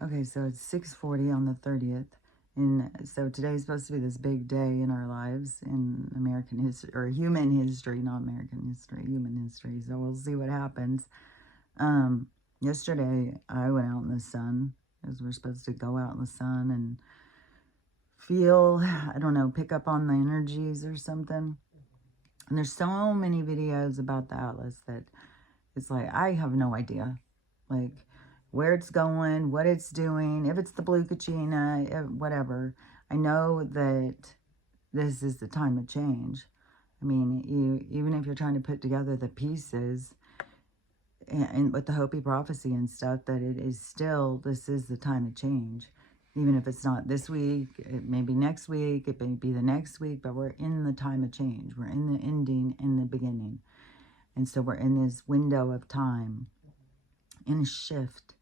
Okay, so it's 6:40 on the 30th. And so today's supposed to be this big day in our lives in American history, or human history, not American history, human history. So we'll see what happens. Yesterday I went out in the sun, because we're supposed to go out in the sun and feel, I don't know, pick up on the energies or something. And there's so many videos about the Atlas that it's like, I have no idea. Like, where it's going, what it's doing, if it's the Blue Kachina, whatever. I know that this is the time of change. I mean, even if you're trying to put together the pieces and with the Hopi prophecy and stuff, that it is still, this is the time of change. Even if it's not this week, it may be next week, it may be the next week, but we're in the time of change. We're in the ending and the beginning. And so we're in this window of time, in a shift,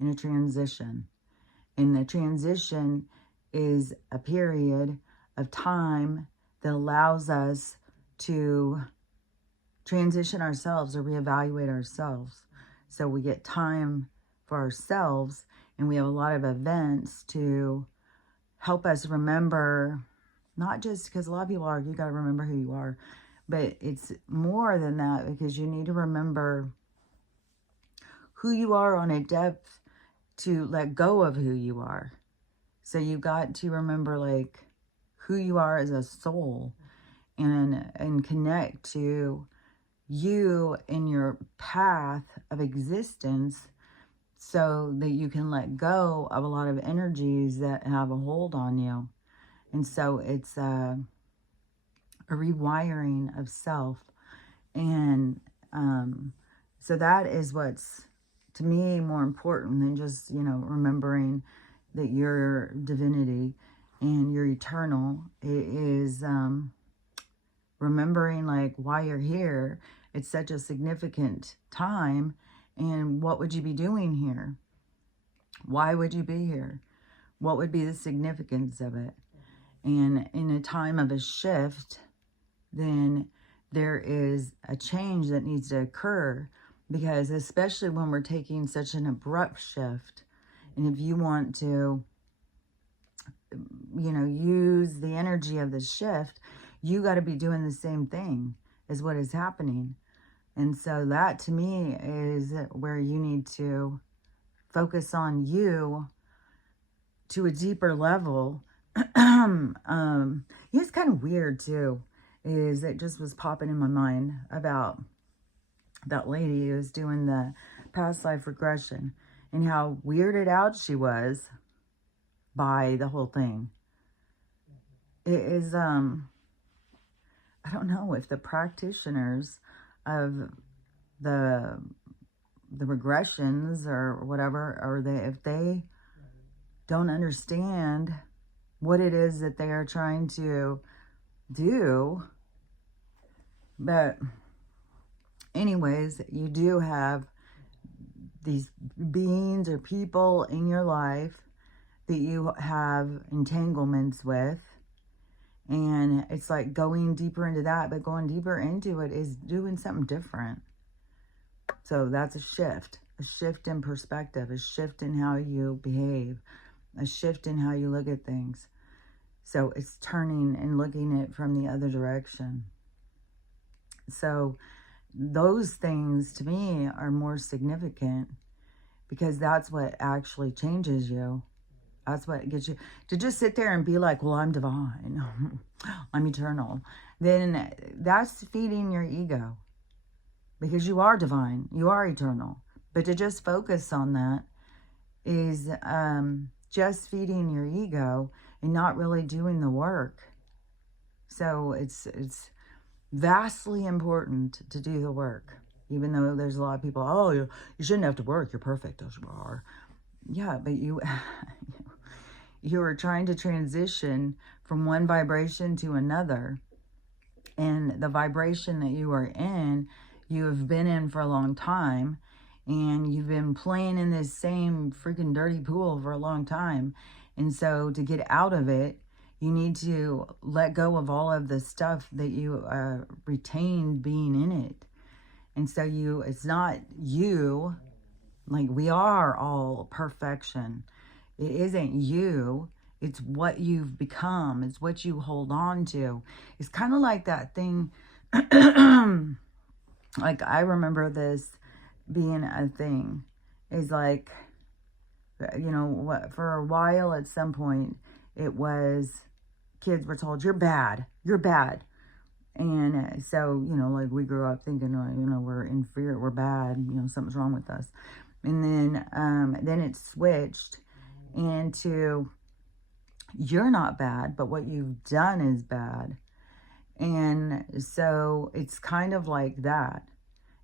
in a transition. And the transition is a period of time that allows us to transition ourselves or reevaluate ourselves. So we get time for ourselves, and we have a lot of events to help us remember, not just because a lot of people are, you got to remember who you are, but it's more than that, because you need to remember who you are on a depth to let go of who you are. So you got to remember, like, who you are as a soul, and connect to you in your path of existence, so that you can let go of a lot of energies that have a hold on you. And so it's a rewiring of self. And so that is what's, to me, more important than just, remembering that you're divinity and you're eternal. It is remembering, like, why you're here. It's such a significant time. And what would you be doing here? Why would you be here? What would be the significance of it? And in a time of a shift, then there is a change that needs to occur, because especially when we're taking such an abrupt shift, and if you want to, use the energy of the shift, you got to be doing the same thing as what is happening. And so that, to me, is where you need to focus on you to a deeper level. It's kind of weird too, is it just was popping in my mind about that lady who was doing the past life regression, and how weirded out she was by the whole thing. It is, I don't know if the practitioners of the regressions or whatever, or if they don't understand what it is that they are trying to do. But anyways, you do have these beings or people in your life that you have entanglements with, and it's like going deeper into that, but going deeper into it is doing something different. So that's a shift in perspective, a shift in how you behave, a shift in how you look at things. So it's turning and looking at it from the other direction. So those things, to me, are more significant, because that's what actually changes you. That's what gets you to just sit there and be like, well, I'm divine, I'm eternal. Then that's feeding your ego, because you are divine, you are eternal. But to just focus on that is just feeding your ego and not really doing the work. So it's vastly important to do the work, even though there's a lot of people, oh, you shouldn't have to work, you're perfect as you are. Yeah, but you are trying to transition from one vibration to another, and the vibration that you are in, you have been in for a long time, and you've been playing in this same freaking dirty pool for a long time. And so to get out of it, you need to let go of all of the stuff that you retained being in it. And so it's not you, Like, we are all perfection. It isn't you. It's what you've become. It's what you hold on to. It's kind of like that thing. Like, I remember this being a thing. Is like, you know, what, for a while at some point, it was kids were told, you're bad. You're bad. And so, you know, like, we grew up thinking, oh, you know, we're inferior, we're bad, you know, something's wrong with us. And then it switched into, you're not bad, but what you've done is bad. And so it's kind of like that.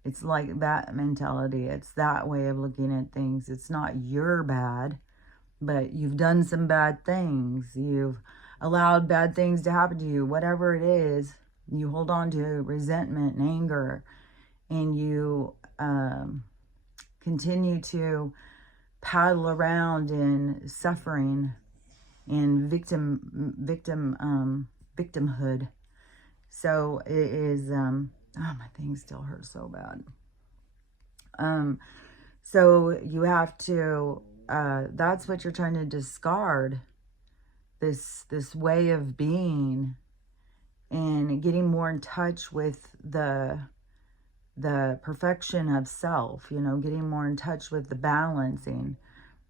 It's like that mentality. It's that way of looking at things. It's not you're bad, but you've done some bad things. You've allowed bad things to happen to you. Whatever it is, you hold on to resentment and anger, and you continue to paddle around in suffering and victimhood. So it is, oh, my thing still hurts so bad. So you have to, that's what you're trying to discard, this way of being, and getting more in touch with the perfection of self, you know, getting more in touch with the balancing,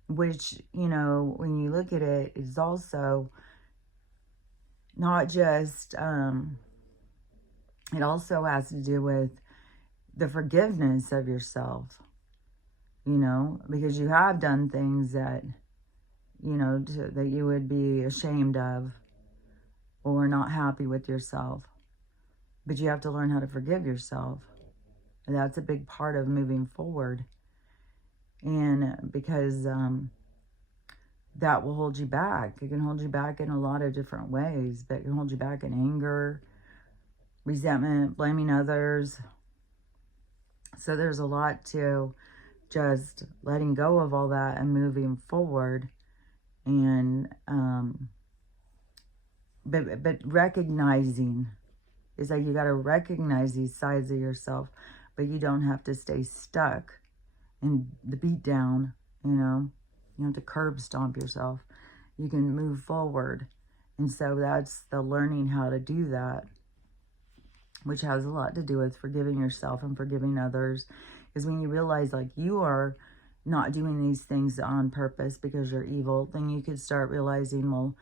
which, you know, when you look at it, is also not just, it also has to do with the forgiveness of yourself, you know, because you have done things that, you know, that you would be ashamed of or not happy with yourself. But you have to learn how to forgive yourself. And that's a big part of moving forward. And because that will hold you back. It can hold you back in a lot of different ways, but it can hold you back in anger, resentment, blaming others. So there's a lot to just letting go of all that and moving forward. And but recognizing, is like, you got to recognize these sides of yourself, but you don't have to stay stuck in the beat down, you know. You don't have to curb stomp yourself. You can move forward. And so that's the learning how to do that, which has a lot to do with forgiving yourself and forgiving others. Is when you realize, like, you are not doing these things on purpose because you're evil, then you could start realizing, well,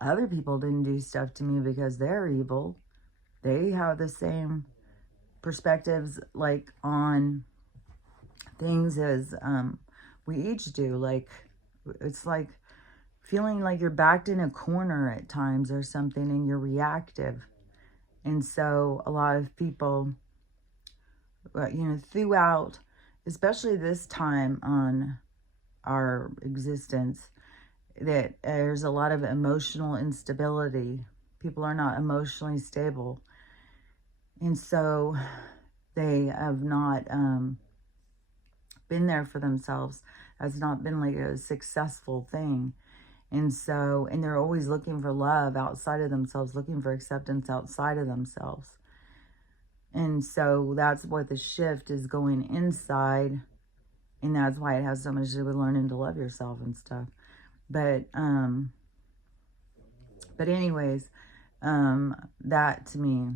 other people didn't do stuff to me because they're evil. They have the same perspectives, like, on things as we each do. Like, it's like feeling like you're backed in a corner at times or something, and you're reactive. And so a lot of people, you know, throughout, especially this time on our existence, that there's a lot of emotional instability. People are not emotionally stable. And so they have not been there for themselves. Has not been like a successful thing. And so, and they're always looking for love outside of themselves, looking for acceptance outside of themselves. And so that's what the shift is, going inside. And that's why it has so much to do with learning to love yourself and stuff. But anyways, that to me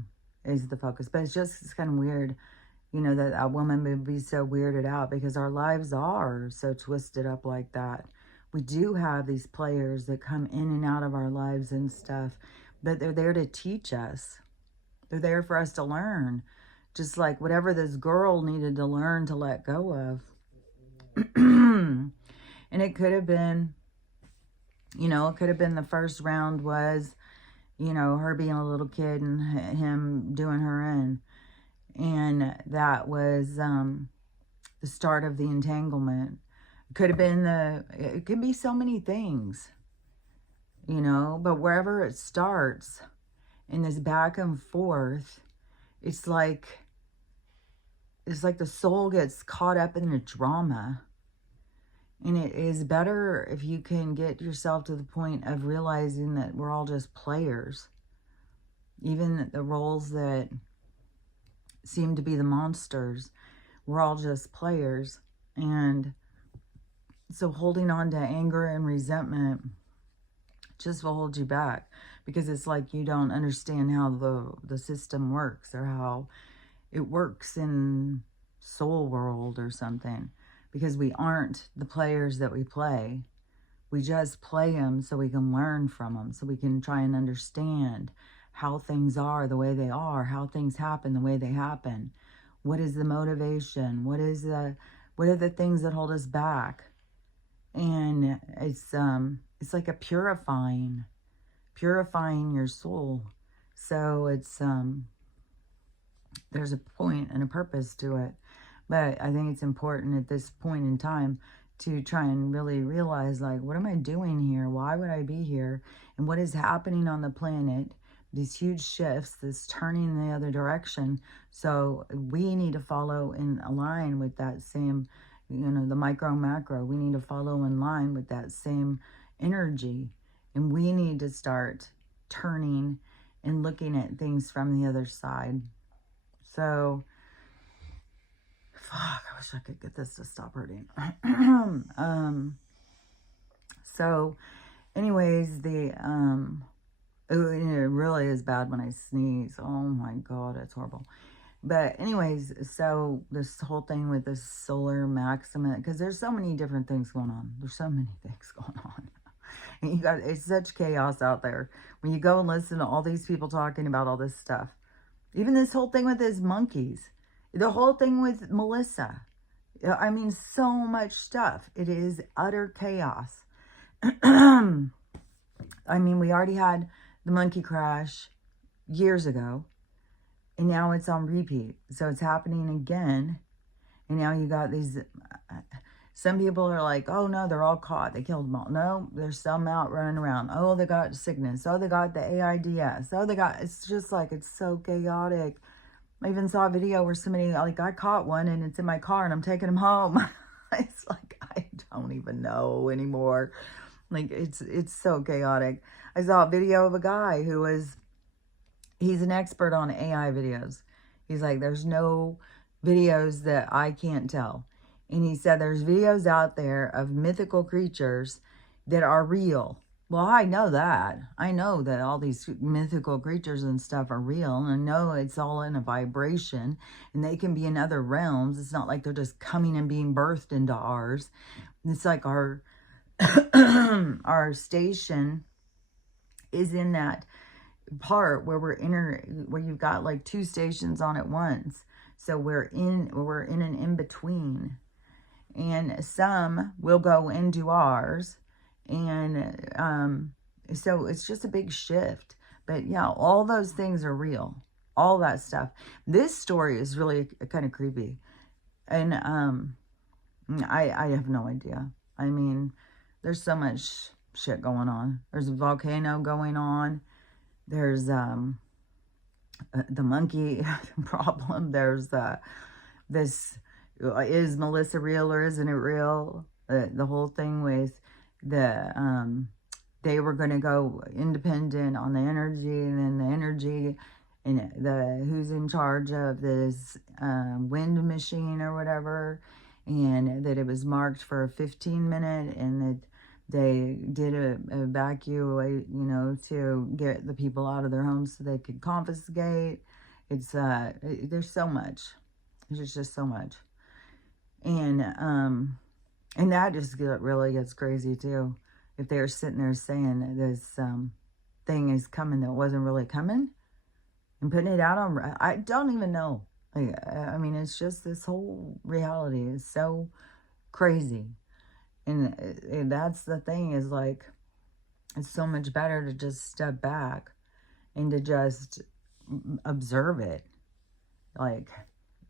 is the focus. But it's kind of weird, you know, that a woman would be so weirded out, because our lives are so twisted up like that. We do have these players that come in and out of our lives and stuff, but they're there to teach us. They're there for us to learn. Just like whatever this girl needed to learn to let go of. And it could have been, you know, it could have been the first round was, you know, her being a little kid and him doing her in. And that was the start of the entanglement. It could have been it could be so many things, you know, but wherever it starts in this back and forth, it's like the soul gets caught up in the drama. And it is better if you can get yourself to the point of realizing that we're all just players. Even the roles that seem to be the monsters, we're all just players. And So holding on to anger and resentment just will hold you back, because it's like you don't understand how the system works, or how it works in soul world or something, because we aren't the players that we play. We just play them so we can learn from them, so we can try and understand how things are the way they are, how things happen the way they happen. What is the motivation? What are the things that hold us back? And it's like a purifying your soul. So it's there's a point and a purpose to it. But I think it's important at this point in time to try and really realize, like, what am I doing here? Why would I be here? And what is happening on the planet? These huge shifts, this turning in the other direction. So we need to follow in line with that same, the micro macro. We need to follow in line with that same energy. And we need to start turning and looking at things from the other side. So, fuck, I wish I could get this to stop hurting. So, anyways, it really is bad when I sneeze. Oh my God, it's horrible. But anyways, so this whole thing with this solar maximum, because there's so many different things going on. There's so many things going on. And it's such chaos out there. When you go and listen to all these people talking about all this stuff. Even this whole thing with his monkeys. The whole thing with Melissa. I mean, so much stuff. It is utter chaos. I mean, we already had the monkey crash years ago. And now it's on repeat. So it's happening again. And now you got these... Some people are like, oh, no, they're all caught. They killed them all. No, there's some out running around. Oh, they got sickness. Oh, they got the AIDS. Oh, they got... It's just like, it's so chaotic. I even saw a video where somebody, like, I caught one and it's in my car and I'm taking him home. It's like, I don't even know anymore. Like, it's so chaotic. I saw a video of a guy who was... He's an expert on AI videos. He's like, there's no videos that I can't tell. And he said there's videos out there of mythical creatures that are real. Well, I know that. I know that all these mythical creatures and stuff are real. And I know it's all in a vibration. And they can be in other realms. It's not like they're just coming and being birthed into ours. It's like our, our station is in that part where where you've got like two stations on at once. So we're in an in-between. And some will go into ours. And so it's just a big shift. But yeah, all those things are real. All that stuff. This story is really kind of creepy. And I have no idea. I mean, there's so much shit going on. There's a volcano going on. There's the monkey problem. There's this... Is Melissa real or isn't it real? The whole thing with they were going to go independent on the energy, and then the energy and who's in charge of this wind machine or whatever, and that it was marked for a 15-minute, and that they did a evacuate, to get the people out of their homes so they could confiscate. It's there's so much. There's just so much. And that just really gets crazy too. If they're sitting there saying this thing is coming that wasn't really coming, and putting it out on, I don't even know. I mean, it's just this whole reality is so crazy. And that's the thing, is like, it's so much better to just step back and to just observe it. Like,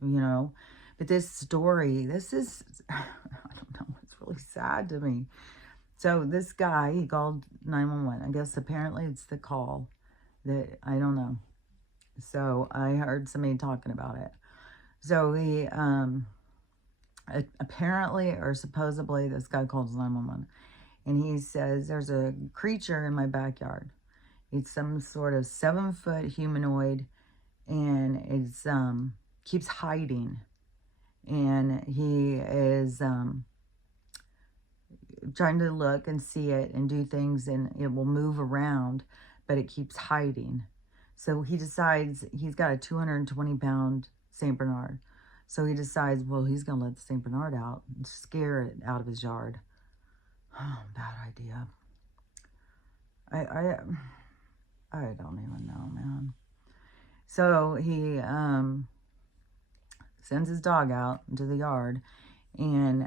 But this story, this is, I don't know, it's really sad to me. So this guy, he called 911. I guess apparently it's the call that, I don't know. So I heard somebody talking about it. So he, apparently or supposedly, this guy calls 911. And he says, there's a creature in my backyard. It's some sort of 7-foot humanoid. And it's, keeps hiding. And he is, trying to look and see it and do things, and it will move around, but it keeps hiding. So he decides, he's got a 220-pound St. Bernard. So he decides, well, he's going to let the St. Bernard out and scare it out of his yard. Oh, bad idea. I don't even know, man. So he sends his dog out into the yard. And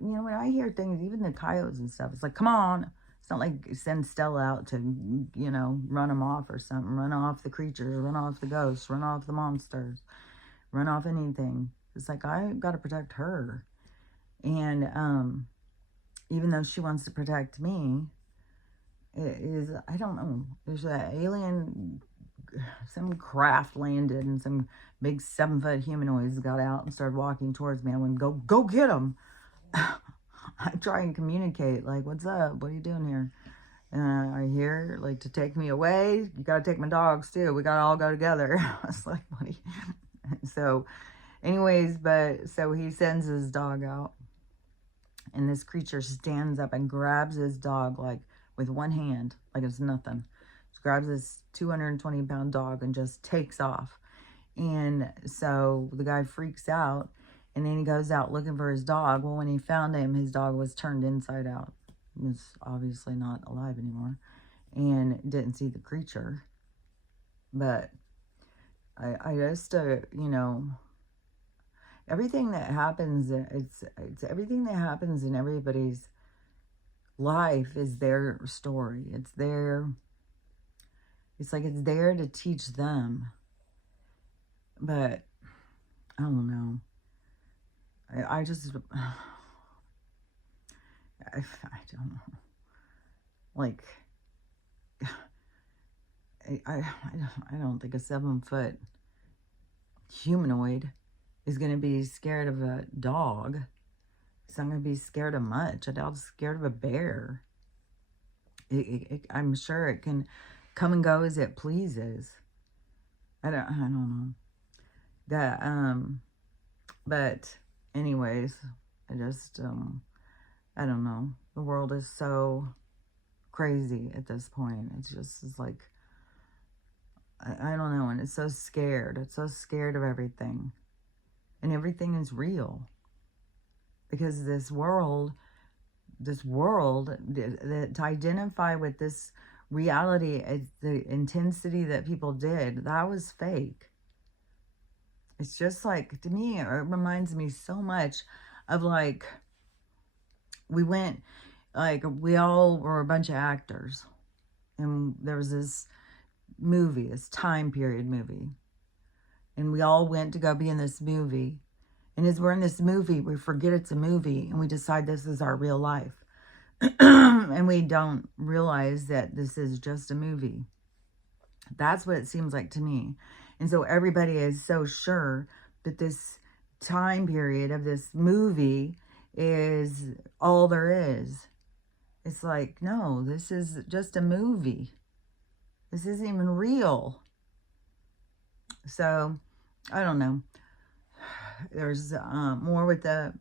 you know, when I hear things, even the coyotes and stuff, it's like, come on. It's not like send Stella out to, you know, run them off or something. Run off the creatures, run off the ghosts, run off the monsters, run off anything. It's like, I got to protect her. And even though she wants to protect me, it is, I don't know, there's an alien, some craft landed, and some big 7-foot humanoids got out and started walking towards me. I went, go get them. I try and communicate, like, what's up? What are you doing here? I hear, like, to take me away. You got to take my dogs, too. We got to all go together. I was like, what are you? So, anyways, so he sends his dog out. And this creature stands up and grabs his dog, like, with one hand, like it's nothing. Just grabs this 220-pound dog and just takes off. And so the guy freaks out, and then he goes out looking for his dog. Well, when he found him, his dog was turned inside out. He was obviously not alive anymore, and didn't see the creature. But I just, you know, everything that happens, it's everything that happens in everybody's life is their story. It's like it's there to teach them. But I don't know. I just I don't know. Like, I don't think a 7-foot humanoid is going to be scared of a dog. It's not going to be scared of much. I doubt it's scared of a bear. I'm sure it can come and go as it pleases. I don't know. But anyways, I just, I don't know. The world is so crazy at this point. It's like, I don't know. And it's so scared. It's so scared of everything. And everything is real. Because this world, that to identify with this reality, the intensity that people did, that was fake. It's just like, to me, it reminds me so much of, like, we all were a bunch of actors. And there was this movie, this time period movie. And we all went to go be in this movie. And as we're in this movie, we forget it's a movie, and we decide this is our real life. And we don't realize that this is just a movie. That's what it seems like to me. And so everybody is so sure that this time period of this movie is all there is. It's like, no, this is just a movie. This isn't even real. So, I don't know. There's more with the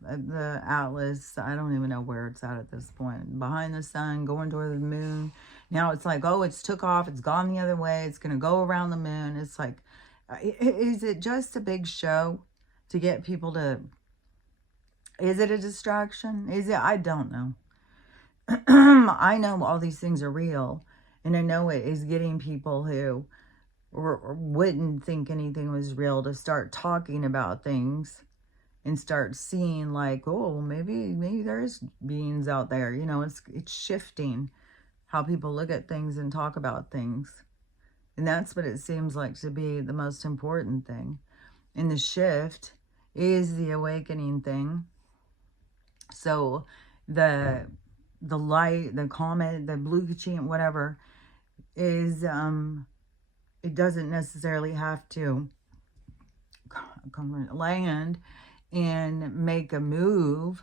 Atlas. I don't even know where it's at this point. Behind the sun, going toward the moon. Now it's like, oh, it's took off. It's gone the other way. It's going to go around the moon. It's like, is it just a big show to get people to... Is it a distraction? Is it? I don't know. I know all these things are real. And I know it is getting people who... or wouldn't think anything was real to start talking about things and start seeing, like, oh, maybe there's beings out there. You know, it's shifting how people look at things and talk about things. And that's what it seems like to be the most important thing. And the shift is the awakening thing. So the light, the comet, the blue kachink, whatever, is... it doesn't necessarily have to come land and make a move.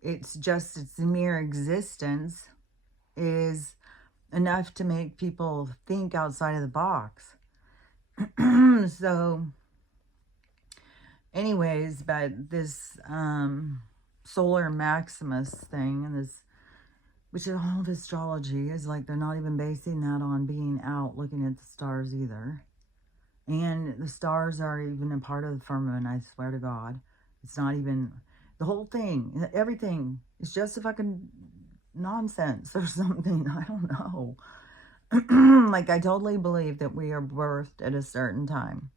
It's just its mere existence is enough to make people think outside of the box. So, anyways, but this Solar Maximus thing, and this which is all of astrology is like, they're not even basing that on being out looking at the stars either. And the stars are even a part of the firmament, I swear to God. It's not even, the whole thing, everything is just a fucking nonsense or something. I don't know. Like, I totally believe that we are birthed at a certain time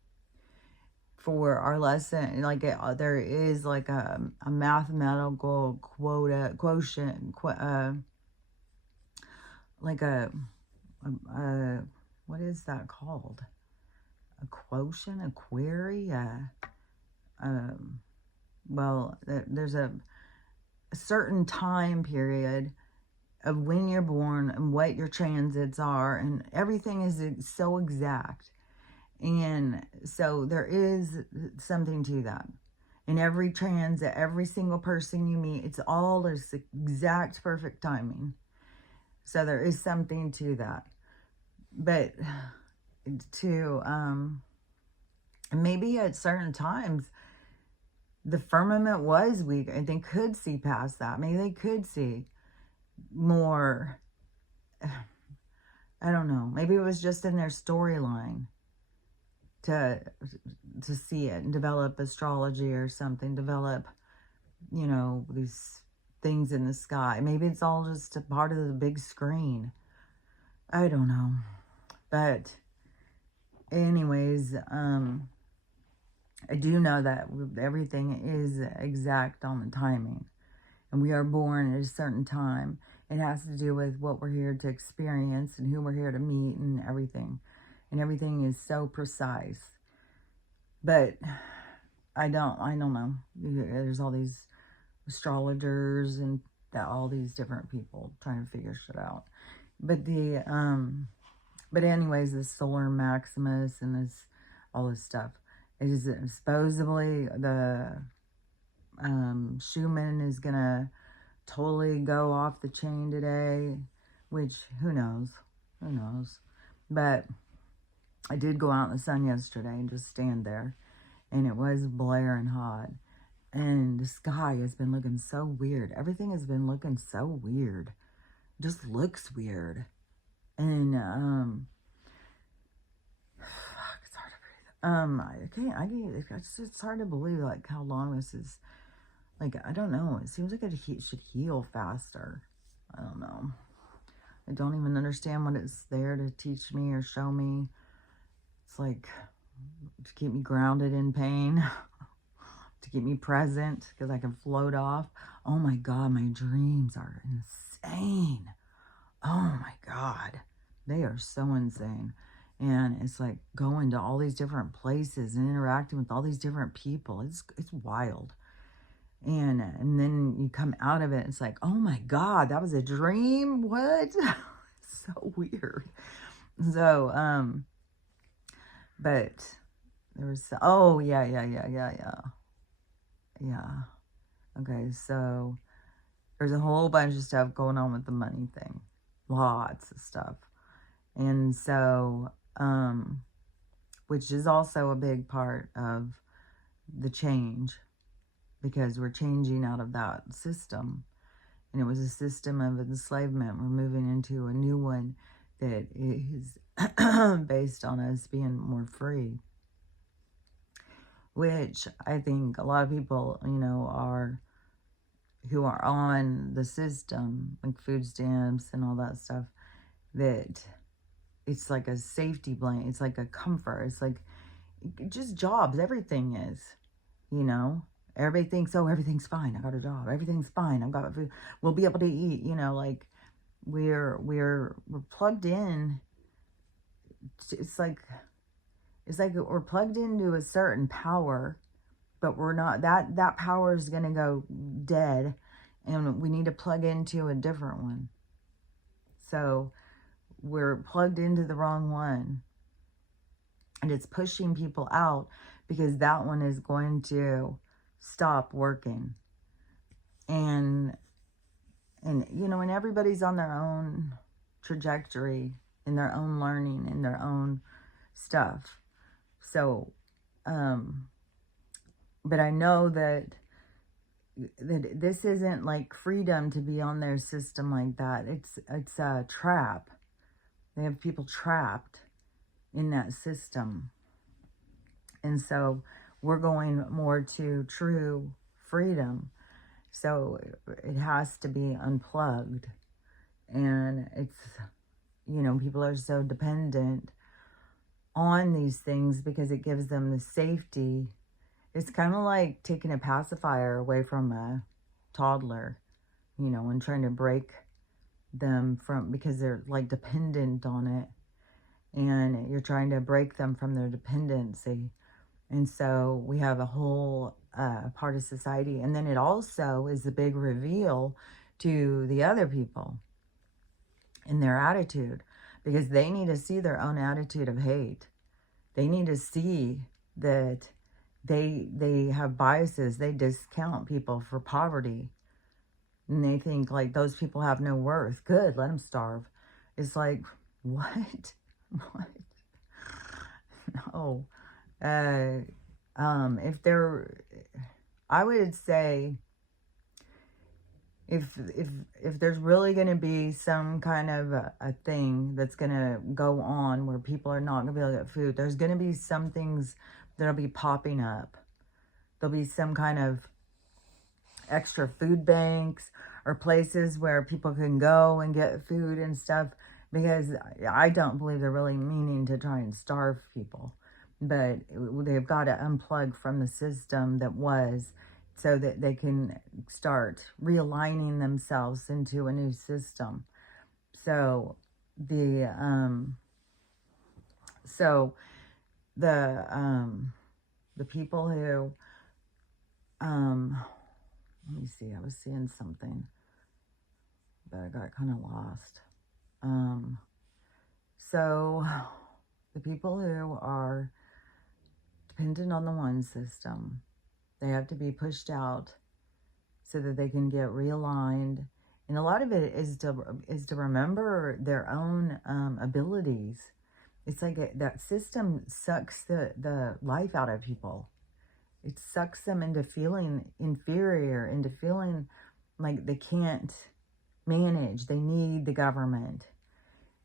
for our lesson. Like, there is like a mathematical quotient, like a what is that called? A quotient, a query, well, there's a certain time period of when you're born and what your transits are, and everything is so exact. And so there is something to that. In every transit, every single person you meet, it's all this exact perfect timing. So there is something to that. But maybe at certain times the firmament was weak and they could see past that. Maybe they could see more. I don't know. Maybe it was just in their storyline to see it and develop astrology or something, develop, you know, these things in the sky. Maybe it's all just a part of the big screen. I don't know. But anyways, I do know that everything is exact on the timing. And we are born at a certain time. It has to do with what we're here to experience and who we're here to meet and everything. And everything is so precise. But I don't know. There's all these astrologers and all these different people trying to figure shit out. But but anyways, this solar maximus and this, all this stuff, it is supposedly the Schumann is gonna totally go off the chain today, which who knows, but I did go out in the sun yesterday and just stand there, and it was blaring hot, and the sky has been looking so weird. Everything has been looking so weird. It just looks weird. And it's hard to breathe. It's hard to believe like how long this is. Like, I don't know. It seems like it should heal faster. I don't know. I don't even understand what it's there to teach me or show me. It's like to keep me grounded in pain, to keep me present because I can float off. Oh my God, my dreams are insane. Oh my God, they are so insane. And it's like going to all these different places and interacting with all these different people. It's wild. And then you come out of it, it's like, oh my God, that was a dream? What? So weird. So, but there was, oh, yeah. Okay, so there's a whole bunch of stuff going on with the money thing. Lots of stuff. And so, which is also a big part of the change, because we're changing out of that system. And it was a system of enslavement. We're moving into a new one that is based on us being more free. Which I think a lot of people, you know, who are on the system, like food stamps and all that stuff, that it's like a safety blanket. It's like a comfort. It's like just jobs. Everything is, you know. Everybody thinks, oh, everything's fine. I got a job. Everything's fine. I've got food. We'll be able to eat. You know, like we're plugged in. It's like we're plugged into a certain power, but we're not. That power is gonna go dead, and we need to plug into a different one. So we're plugged into the wrong one, and it's pushing people out because that one is going to stop working. And you know, and everybody's on their own trajectory, in their own learning, in their own stuff. So but I know that that this isn't like freedom to be on their system like that. It's a trap. They have people trapped in that system. And so we're going more to true freedom. So it has to be unplugged. And it's, people are so dependent on these things because it gives them the safety. It's kind of like taking a pacifier away from a toddler, and trying to break them from, because they're like dependent on it. And you're trying to break them from their dependency. And so we have a whole part of society. And then it also is the big reveal to the other people in their attitude, because they need to see their own attitude of hate. They need to see that they have biases. They discount people for poverty. And they think like those people have no worth. Good, let them starve. It's like, what? What? No. If they're, I would say, if there's really going to be some kind of a thing that's going to go on where people are not going to be able to get food, there's going to be some things that'll be popping up. There'll be some kind of extra food banks or places where people can go and get food and stuff, because I don't believe they're really meaning to try and starve people. But they've got to unplug from the system that was, so that they can start realigning themselves into a new system. So the people who let me see, I was seeing something, but I got kind of lost. So the people who are dependent on the one system, they have to be pushed out so that they can get realigned. And a lot of it is to remember their own abilities. It's like that system sucks the life out of people. It sucks them into feeling inferior, into feeling like they can't manage. They need the government.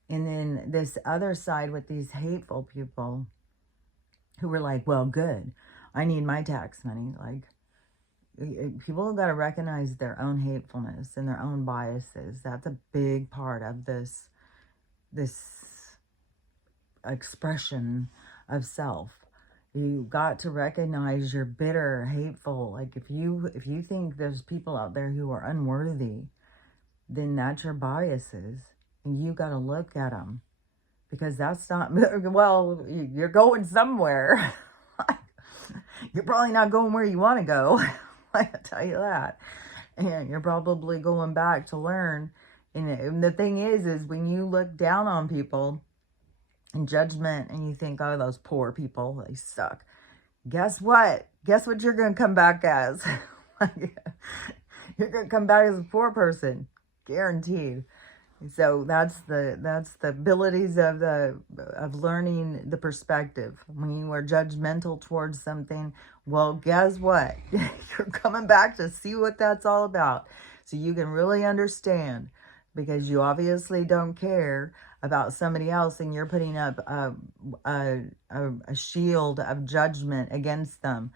And then this other side with these hateful people who were like, well, good, I need my tax money. Like, people have got to recognize their own hatefulness and their own biases. That's a big part of this expression of self. You got to recognize you're bitter, hateful. Like if you think there's people out there who are unworthy, then that's your biases, and you got to look at them, because that's not, well, you're going somewhere. You're probably not going where you want to go. I can tell you that. And you're probably going back to learn. And the thing is when you look down on people in judgment and you think, oh, those poor people, they suck. Guess what? Guess what you're going to come back as? You're going to come back as a poor person. Guaranteed. So that's the abilities of learning the perspective. When you are judgmental towards something, well, guess what? You're coming back to see what that's all about, so you can really understand, because you obviously don't care about somebody else, and you're putting up a shield of judgment against them.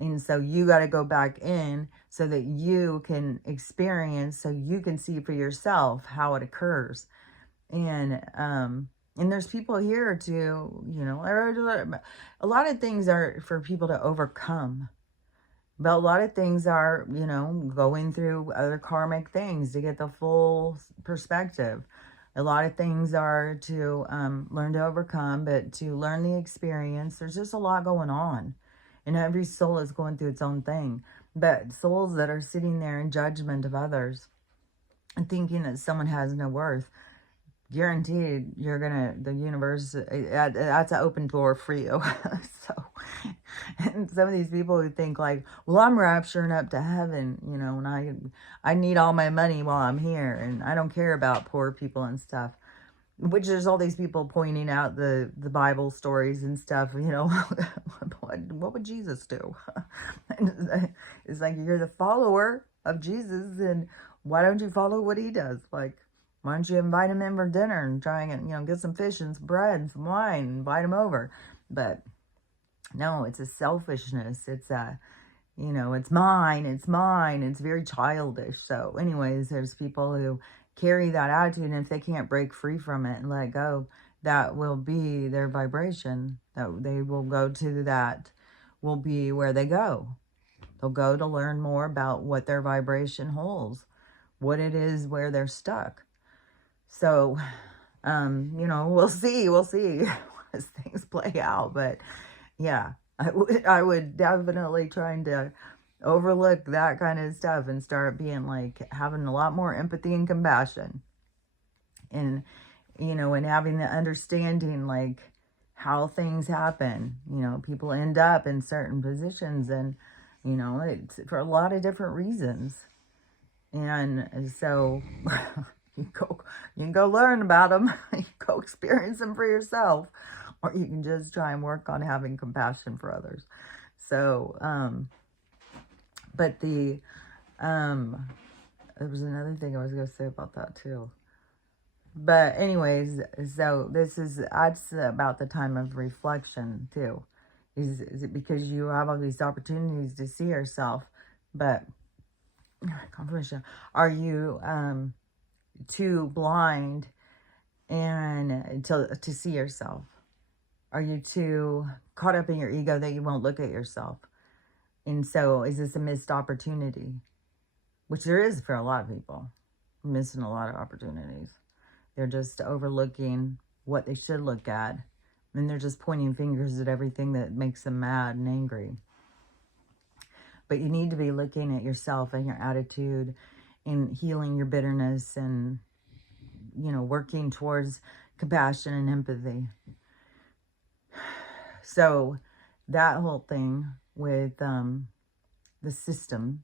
And so you got to go back in so that you can experience, so you can see for yourself how it occurs. And there's people here to, a lot of things are for people to overcome. But a lot of things are, going through other karmic things to get the full perspective. A lot of things are to learn to overcome, but to learn the experience. There's just a lot going on. And every soul is going through its own thing. But souls that are sitting there in judgment of others and thinking that someone has no worth, guaranteed the universe, that's an open door for you. So, and some of these people who think like, well, I'm rapturing up to heaven, and I need all my money while I'm here, and I don't care about poor people and stuff. which there's all these people pointing out the Bible stories and stuff, you know, what would Jesus do? And it's like, you're the follower of Jesus, and why don't you follow what he does? Like, why don't you invite him in for dinner and try and, you know, get some fish and some bread and some wine and invite him over? But no, it's a selfishness. It's a, you know, it's mine, it's mine. It's very childish. So anyways, there's people who carry that attitude, and if they can't break free from it and let it go, that will be their vibration. That they will go to, that will be where they go. They'll go to learn more about what their vibration holds, what it is where they're stuck. So, you know, we'll see as things play out. But yeah, I would definitely trying to overlook that kind of stuff and start being like, having a lot more empathy and compassion, and, you know, and having the understanding, like, how things happen. You know, people end up in certain positions, and, you know, it's for a lot of different reasons. And so you can go learn about them. You can go experience them for yourself, or you can just try and work on having compassion for others. So, but there was another thing I was going to say about that too. But anyways, so that's about the time of reflection too. Is it because you have all these opportunities to see yourself, but confirmation, are you too blind and to see yourself? Are you too caught up in your ego that you won't look at yourself? And so is this a missed opportunity? Which there is for a lot of people. Missing a lot of opportunities. They're just overlooking what they should look at. And they're just pointing fingers at everything that makes them mad and angry. But you need to be looking at yourself and your attitude and healing your bitterness and, you know, working towards compassion and empathy. So that whole thing with the system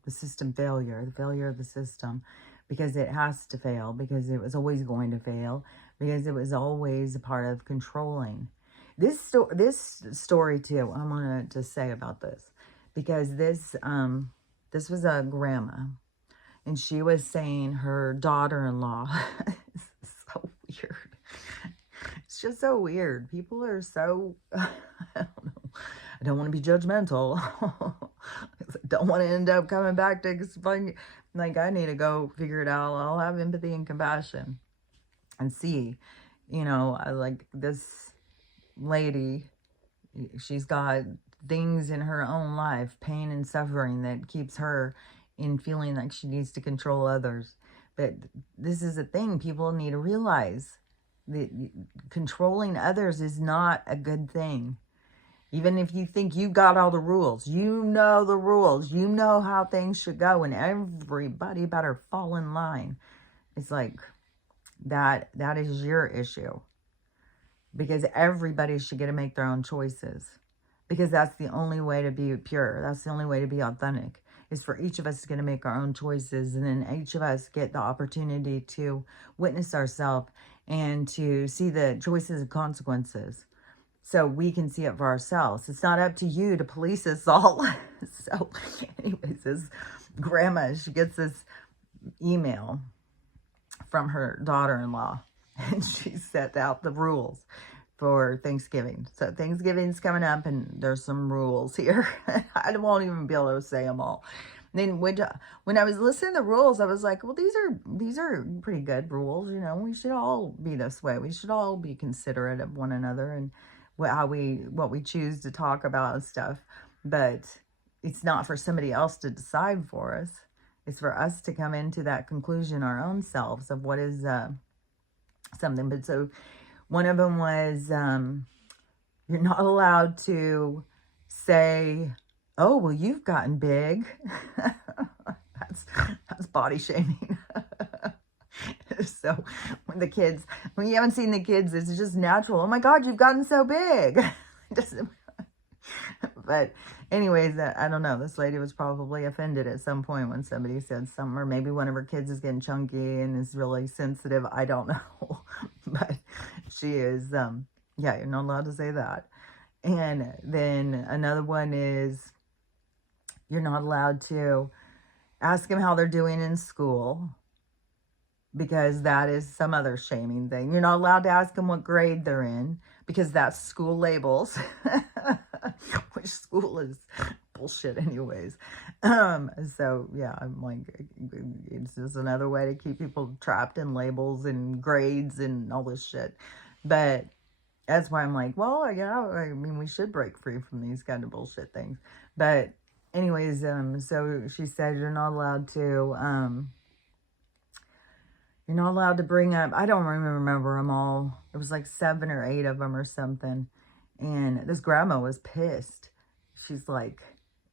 failure, the failure of the system, because it has to fail, because it was always going to fail, because it was always a part of controlling. This story too, I want to say about this, because this was a grandma, and she was saying her daughter-in-law, so weird. It's just so weird. People are so, I don't know. I don't want to be judgmental. I don't want to end up coming back to explain, like, I need to go figure it out. I'll have empathy and compassion and see, you know, like this lady, she's got things in her own life, pain and suffering, that keeps her in feeling like she needs to control others. But this is a thing people need to realize, that controlling others is not a good thing. Even if you think you got all the rules, you know the rules, you know how things should go, and everybody better fall in line. It's like, that is your issue. Because everybody should get to make their own choices. Because that's the only way to be pure. That's the only way to be authentic. Is for each of us to get to make our own choices. And then each of us get the opportunity to witness ourselves and to see the choices and consequences. So we can see it for ourselves. It's not up to you to police us all. So anyways, this grandma, she gets this email from her daughter-in-law. And she set out the rules for Thanksgiving. So Thanksgiving's coming up, and there's some rules here. I won't even be able to say them all. And then when I was listening to the rules, I was like, well, these are pretty good rules. You know, we should all be this way. We should all be considerate of one another and what we choose to talk about and stuff. But it's not for somebody else to decide for us. It's for us to come into that conclusion our own selves of what is something. But so one of them was, you're not allowed to say, oh, well, you've gotten big. that's body shaming. So when you haven't seen the kids, it's just natural. Oh my God, you've gotten so big. But anyways, I don't know. This lady was probably offended at some point when somebody said something, or maybe one of her kids is getting chunky and is really sensitive. I don't know. but she is, yeah, you're not allowed to say that. And then another one is you're not allowed to ask them how they're doing in school, because that is some other shaming thing. You're not allowed to ask them what grade they're in, because that's school labels, which school is bullshit anyways. So yeah, I'm like, it's just another way to keep people trapped in labels and grades and all this shit. But that's why I'm like, well, yeah, I mean, we should break free from these kind of bullshit things. But anyways, so she said you're not allowed to, you're not allowed to bring up, I don't even remember them all. It was like 7 or 8 of them or something. And this grandma was pissed. She's like,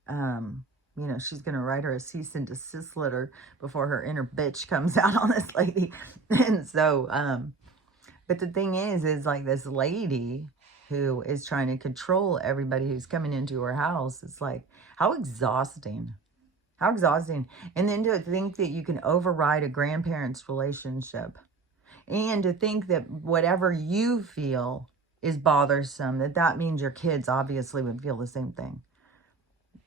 you know, she's going to write her a cease and desist letter before her inner bitch comes out on this lady. And so, but the thing is like this lady who is trying to control everybody who's coming into her house. It's like, how exhausting. How exhausting. And then to think that you can override a grandparent's relationship. And to think that whatever you feel is bothersome, that means your kids obviously would feel the same thing.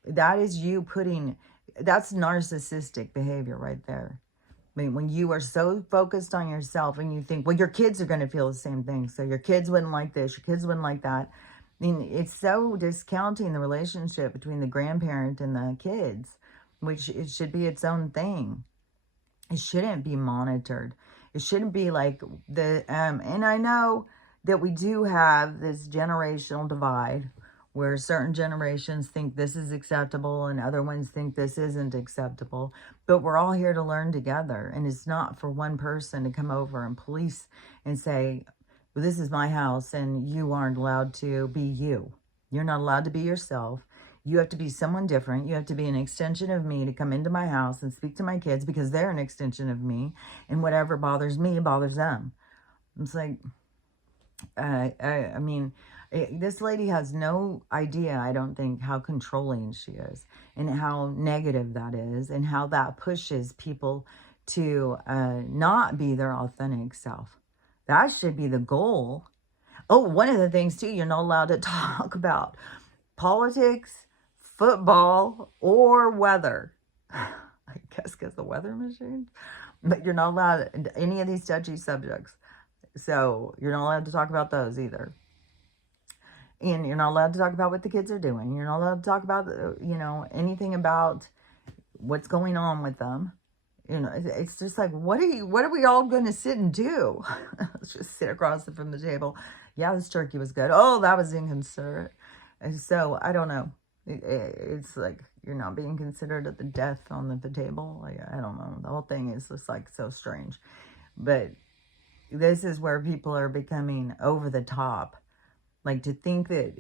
That is you putting, that's narcissistic behavior right there. I mean, when you are so focused on yourself and you think, well, your kids are going to feel the same thing. So your kids wouldn't like this, your kids wouldn't like that. I mean, it's so discounting the relationship between the grandparent and the kids, which it should be its own thing. It shouldn't be monitored. It shouldn't be like the, and I know that we do have this generational divide where certain generations think this is acceptable and other ones think this isn't acceptable. But we're all here to learn together. And it's not for one person to come over and police and say, well, this is my house and you aren't allowed to be you. You're not allowed to be yourself. You have to be someone different. You have to be an extension of me to come into my house and speak to my kids because they're an extension of me. And whatever bothers me bothers them. It's like, I mean, this lady has no idea, I don't think, how controlling she is and how negative that is and how that pushes people to not be their authentic self. That should be the goal. Oh, one of the things, too, you're not allowed to talk about politics, football, or weather. I guess because the weather machines. But you're not allowed any of these touchy subjects. So you're not allowed to talk about those either. And you're not allowed to talk about what the kids are doing. You're not allowed to talk about, you know, anything about what's going on with them. You know, it's just like, what are we all going to sit and do? Let's just sit across from the table. Yeah, this turkey was good. Oh, that was inconsiderate. And so, I don't know. It's like, you're not being considered at the death on the table. Like, I don't know. The whole thing is just like so strange. But this is where people are becoming over the top. Like, to think that,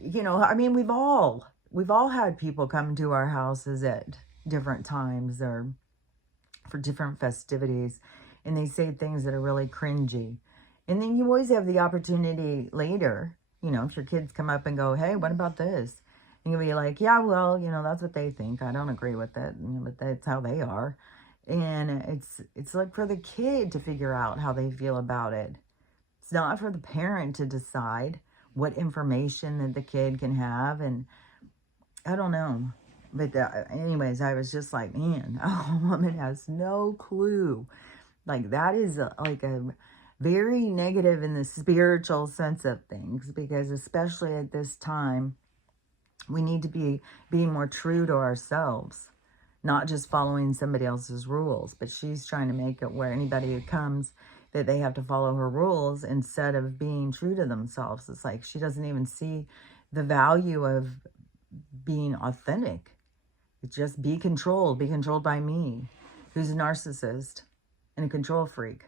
you know, I mean, we've all had people come to our houses at different times or for different festivities, and they say things that are really cringy. And then you always have the opportunity later, you know, if your kids come up and go, hey, what about this? And you'll be like, yeah, well, you know, that's what they think. I don't agree with it, but that's how they are. And it's like for the kid to figure out how they feel about it. It's not for the parent to decide what information that the kid can have. And I don't know. But anyways, I was just like, man, a woman has no clue. Like, that is like a very negative in the spiritual sense of things. Because especially at this time, we need to be being more true to ourselves. Not just following somebody else's rules. But she's trying to make it where anybody who comes, that they have to follow her rules instead of being true to themselves. It's like she doesn't even see the value of being authentic. It's just be controlled by me, who's a narcissist and a control freak.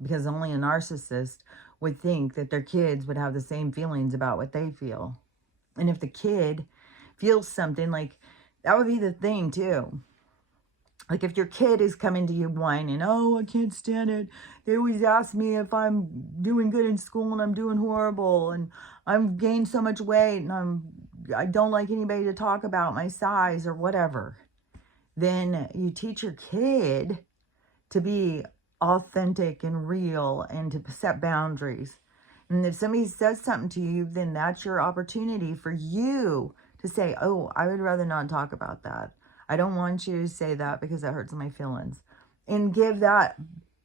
Because only a narcissist would think that their kids would have the same feelings about what they feel. And if the kid feels something, like, that would be the thing too. Like, if your kid is coming to you whining, oh, I can't stand it. They always ask me if I'm doing good in school and I'm doing horrible and I've gained so much weight and I don't like anybody to talk about my size or whatever. Then you teach your kid to be authentic and real and to set boundaries. And if somebody says something to you, then that's your opportunity for you to say, oh, I would rather not talk about that. I don't want you to say that because it hurts my feelings. And give that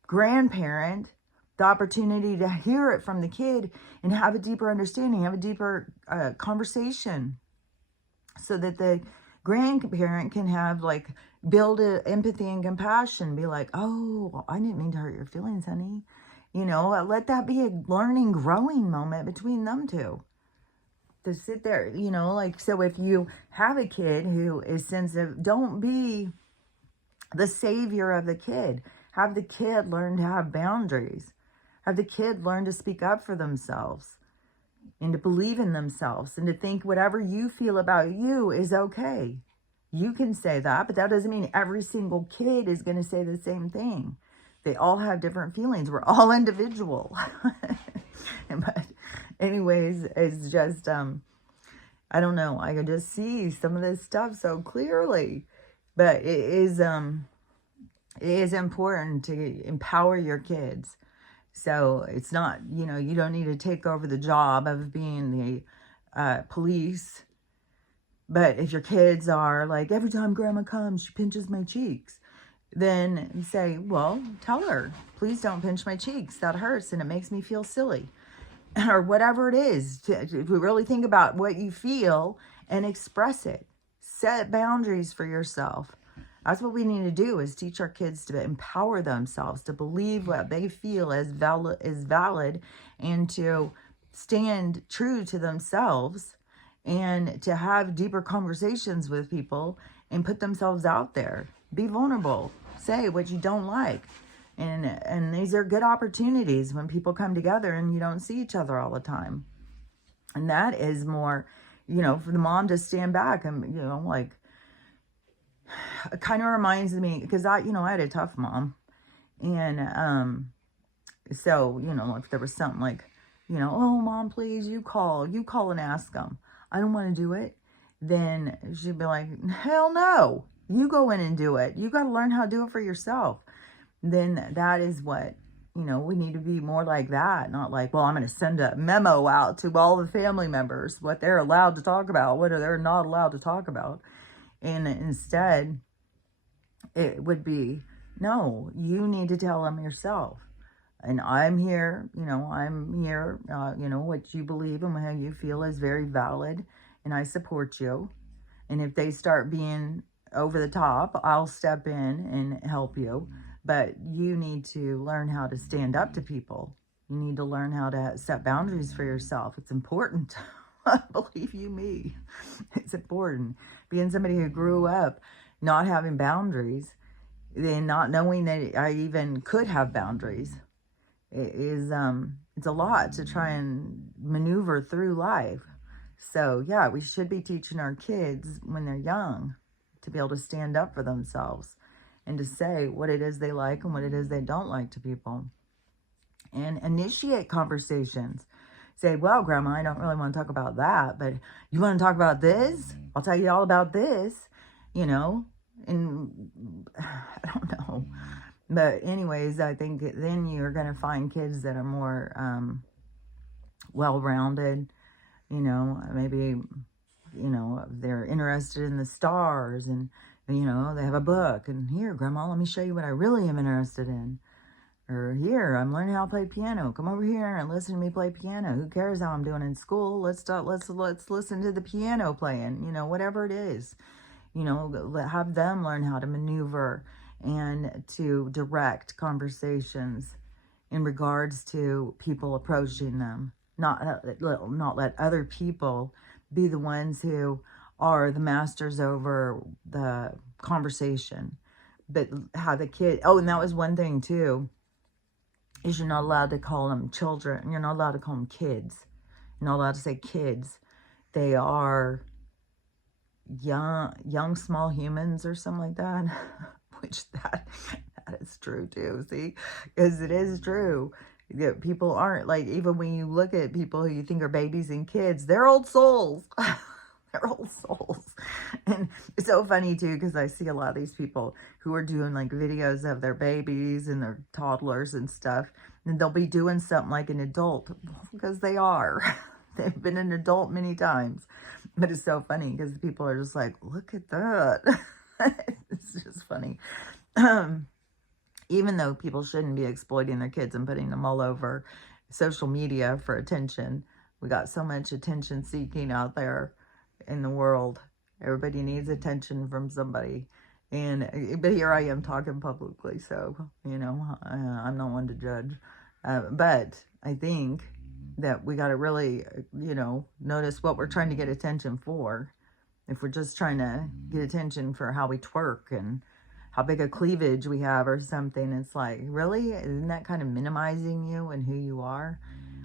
grandparent the opportunity to hear it from the kid and have a deeper understanding, have a deeper conversation, so that the grandparent can have like build empathy and compassion, be like, oh, I didn't mean to hurt your feelings, honey. You know, let that be a learning, growing moment between them two. To sit there, you know, like, so if you have a kid who is sensitive, don't be the savior of the kid. Have the kid learn to have boundaries. Have the kid learn to speak up for themselves and to believe in themselves and to think whatever you feel about you is okay. You can say that, but that doesn't mean every single kid is going to say the same thing. They all have different feelings. We're all individual. But anyways, it's just, I don't know. I can just see some of this stuff so clearly. But it is important to empower your kids. So it's not, you know, you don't need to take over the job of being the police. But if your kids are like, every time grandma comes, she pinches my cheeks, then say, well, tell her, please don't pinch my cheeks. That hurts and it makes me feel silly. Or whatever it is. To really think about what you feel and express it. Set boundaries for yourself. That's what we need to do, is teach our kids to empower themselves, to believe what they feel is valid, and to stand true to themselves, and to have deeper conversations with people and put themselves out there. Be vulnerable. Say what you don't like. And these are good opportunities when people come together and you don't see each other all the time. And that is more, you know, for the mom to stand back and, you know, like, it kind of reminds me, because I had a tough mom. And so, you know, if there was something like, you know, oh, mom, please, you call and ask them. I don't want to do it. Then she'd be like, hell no, you go in and do it. You got to learn how to do it for yourself. Then that is what, you know, we need to be more like that. Not like, well, I'm going to send a memo out to all the family members, what they're allowed to talk about, what they're not allowed to talk about. And instead, it would be, no, you need to tell them yourself. And I'm here, you know, you know, what you believe and how you feel is very valid. And I support you. And if they start being over the top, I'll step in and help you. But you need to learn how to stand up to people. You need to learn how to set boundaries for yourself. It's important. Believe you me, it's important. Being somebody who grew up not having boundaries, then not knowing that I even could have boundaries, it's a lot to try and maneuver through life. So yeah, we should be teaching our kids when they're young to be able to stand up for themselves and to say what it is they like and what it is they don't like to people, and initiate conversations. Say, well, grandma, I don't really want to talk about that, but you want to talk about this? I'll tell you all about this, you know. And I don't know. But anyways, I think then you're going to find kids that are more well-rounded, you know, maybe, you know, they're interested in the stars and, you know, they have a book. And here, grandma, let me show you what I really am interested in. Or here, I'm learning how to play piano. Come over here and listen to me play piano. Who cares how I'm doing in school? Let's listen to the piano playing, you know, whatever it is. You know, have them learn how to maneuver and to direct conversations in regards to people approaching them. Not let other people be the ones who are the masters over the conversation. But how the kid, oh, and that was one thing too, is you're not allowed to call them children. You're not allowed to call them kids. You're not allowed to say kids. They are young small humans or something like that. Which that is true too, see? Because it is true. That people aren't, like, even when you look at people who you think are babies and kids, they're old souls. their whole souls. And it's so funny too, because I see a lot of these people who are doing like videos of their babies and their toddlers and stuff, and they'll be doing something like an adult, because they are. They've been an adult many times. But it's so funny because people are just like, look at that. It's just funny. Even though people shouldn't be exploiting their kids and putting them all over social media for attention. We got so much attention seeking out there in the world. Everybody needs attention from somebody. But here I am talking publicly, so, you know, I'm not one to judge. But I think that we got to really, you know, notice what we're trying to get attention for. If we're just trying to get attention for how we twerk and how big a cleavage we have or something, it's like, really? Isn't that kind of minimizing you and who you are?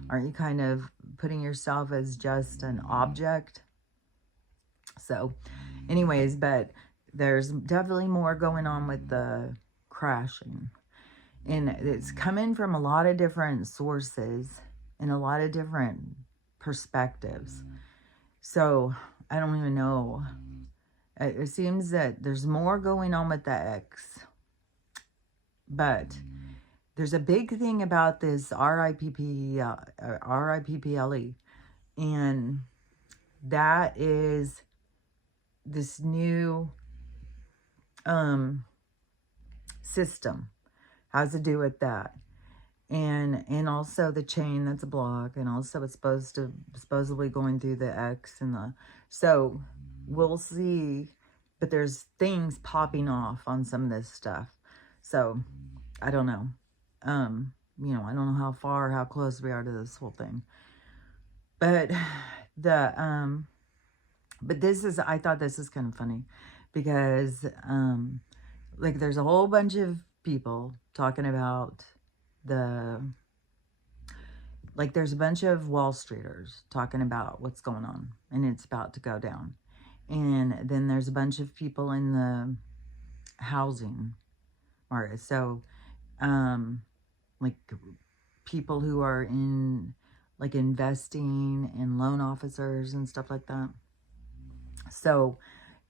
Aren't you kind of putting yourself as just an object? So anyways, but there's definitely more going on with the crashing. And it's coming from a lot of different sources and a lot of different perspectives. So I don't even know. It seems that there's more going on with the X. But there's a big thing about this RIPPLE. And that is this new system. Has to do with that. And also the chain that's a block, and also it's supposedly going through the X and the, so we'll see, but there's things popping off on some of this stuff. So I don't know. You know, I don't know how close we are to this whole thing. But but I thought this is kind of funny because like there's a whole bunch of people talking about there's a bunch of Wall Streeters talking about what's going on and it's about to go down. And then there's a bunch of people in the housing market. So, like people who are in like investing and loan officers and stuff like that. So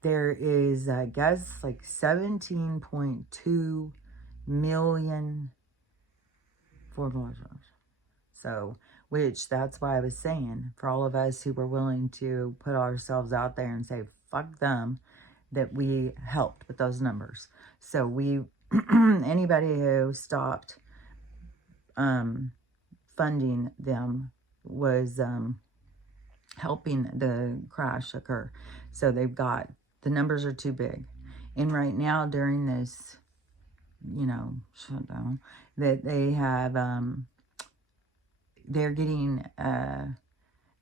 there is, I guess, like 17.2 million foreclosures. So, which that's why I was saying, for all of us who were willing to put ourselves out there and say, fuck them, that we helped with those numbers. So we, anybody who stopped funding them was helping the crash occur. So the numbers are too big. And right now during this, you know, shutdown, that they have, they're getting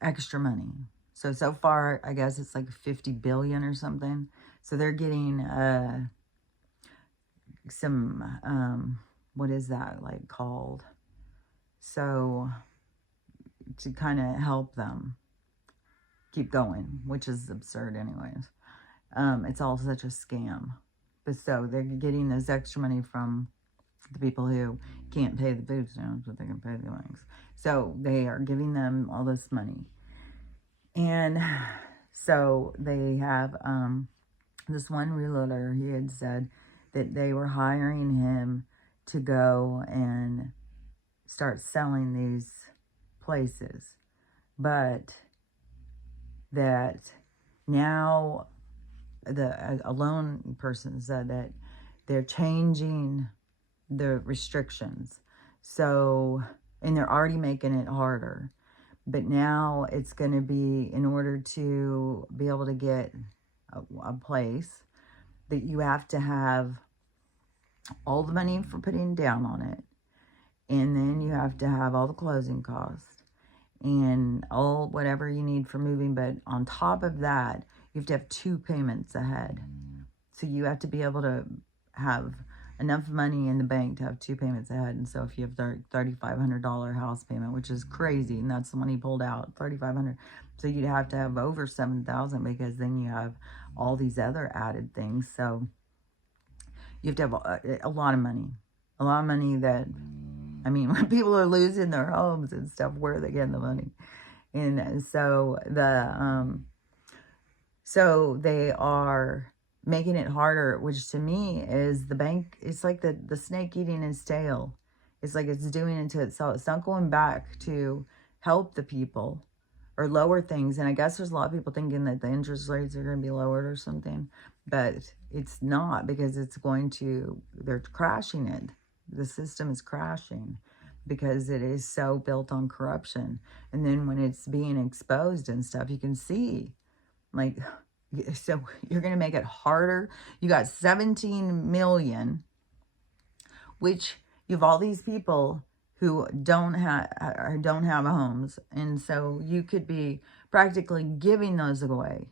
extra money. So far, I guess it's like 50 billion or something. So they're getting some, what is that like called? So to kind of help them keep going, which is absurd anyways. It's all such a scam. But so they're getting this extra money from the people who can't pay the food stamps, but they can pay the things. So they are giving them all this money. And so they have this one realtor, he had said that they were hiring him to go and start selling these places. But that now a loan person said that they're changing the restrictions. So, and they're already making it harder. But now it's going to be, in order to be able to get a place, that you have to have all the money for putting down on it. And then you have to have all the closing costs and all whatever you need for moving. But on top of that, you have to have 2 payments ahead. So you have to be able to have enough money in the bank to have 2 payments ahead. And so if you have $3,500 house payment, which is crazy, and that's the one he pulled out, $3,500. So you'd have to have over $7,000, because then you have all these other added things. So you have to have a lot of money. A lot of money that, I mean, when people are losing their homes and stuff, where are they getting the money? And so So they are making it harder, which to me is the bank. It's like the snake eating its tail. It's like it's doing it to itself. It's not going back to help the people or lower things. And I guess there's a lot of people thinking that the interest rates are going to be lowered or something, but it's not, because it's going to, they're crashing it. The system is crashing because it is so built on corruption. And then when it's being exposed and stuff, you can see, like, so you're going to make it harder. You got 17 million, which you have all these people who don't have homes, and so you could be practically giving those away.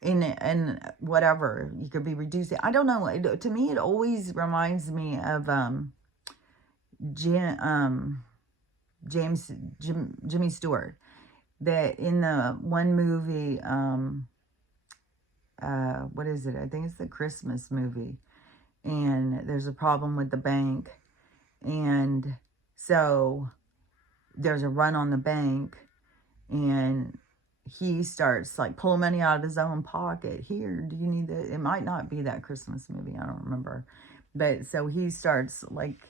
In whatever, you could be reducing. I don't know. To me, it always reminds me of Jimmy Stewart. That in the one movie, what is it? I think it's the Christmas movie. And there's a problem with the bank. And so there's a run on the bank. And he starts like pulling money out of his own pocket. Here, do you need it? It might not be that Christmas movie. I don't remember. But so he starts like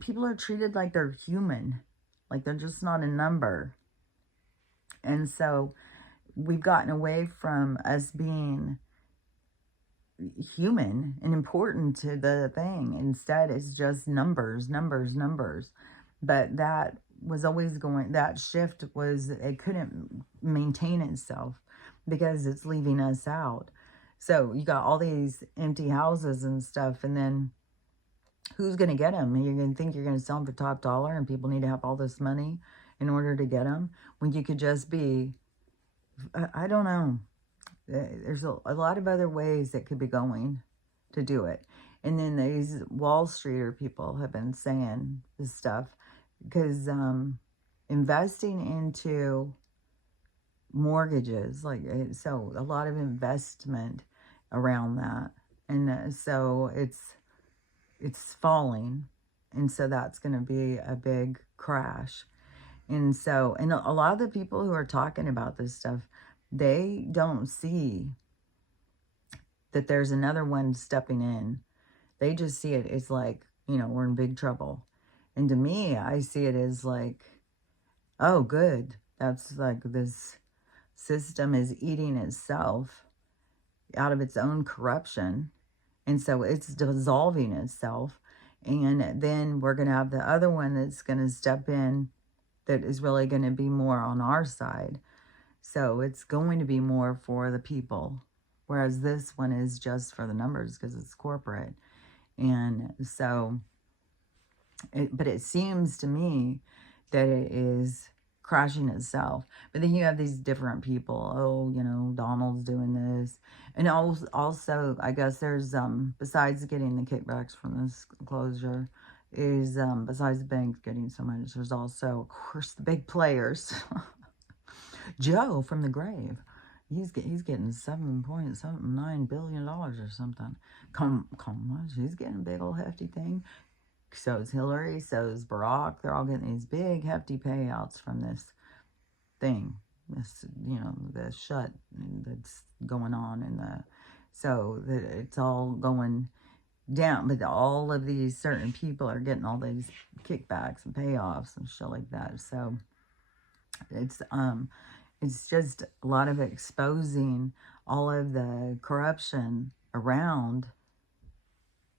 people are treated like they're human. Like they're just not a number. And so we've gotten away from us being human and important to the thing. Instead, it's just numbers, numbers, numbers. But that was always going, that shift was, it couldn't maintain itself because it's leaving us out. So you got all these empty houses and stuff, and then who's going to get them? You're going to think you're going to sell them for top dollar, and people need to have all this money in order to get them, when you could just be, I don't know. There's a lot of other ways that could be going to do it. And then these Wall Streeter people have been saying this stuff, because investing into mortgages, like, so a lot of investment around that. And so it's falling. And so that's going to be a big crash. And so, and a lot of the people who are talking about this stuff, they don't see that there's another one stepping in. They just see it as like, we're in big trouble. And to me, I see it as like, oh, good. That's like this system is eating itself out of its own corruption. And so it's dissolving itself. And then we're going to have the other one that's going to step in, that is really going to be more on our side. So it's going to be more for the people, whereas this one is just for the numbers because it's corporate. And so, but it seems to me that it is crashing itself. But then you have these different people. Oh, Donald's doing this. And also, I guess there's, besides getting the kickbacks from this closure, is besides the banks getting so much, there's also, of course, the big players. Joe from the grave, he's getting $7.79 billion or something. Come on, he's getting a big old hefty thing. So is Hillary, so is Barack. They're all getting these big hefty payouts from this thing, this, the shut that's going on, and so that it's all going down. But all of these certain people are getting all these kickbacks and payoffs and shit like that. So it's just a lot of exposing all of the corruption around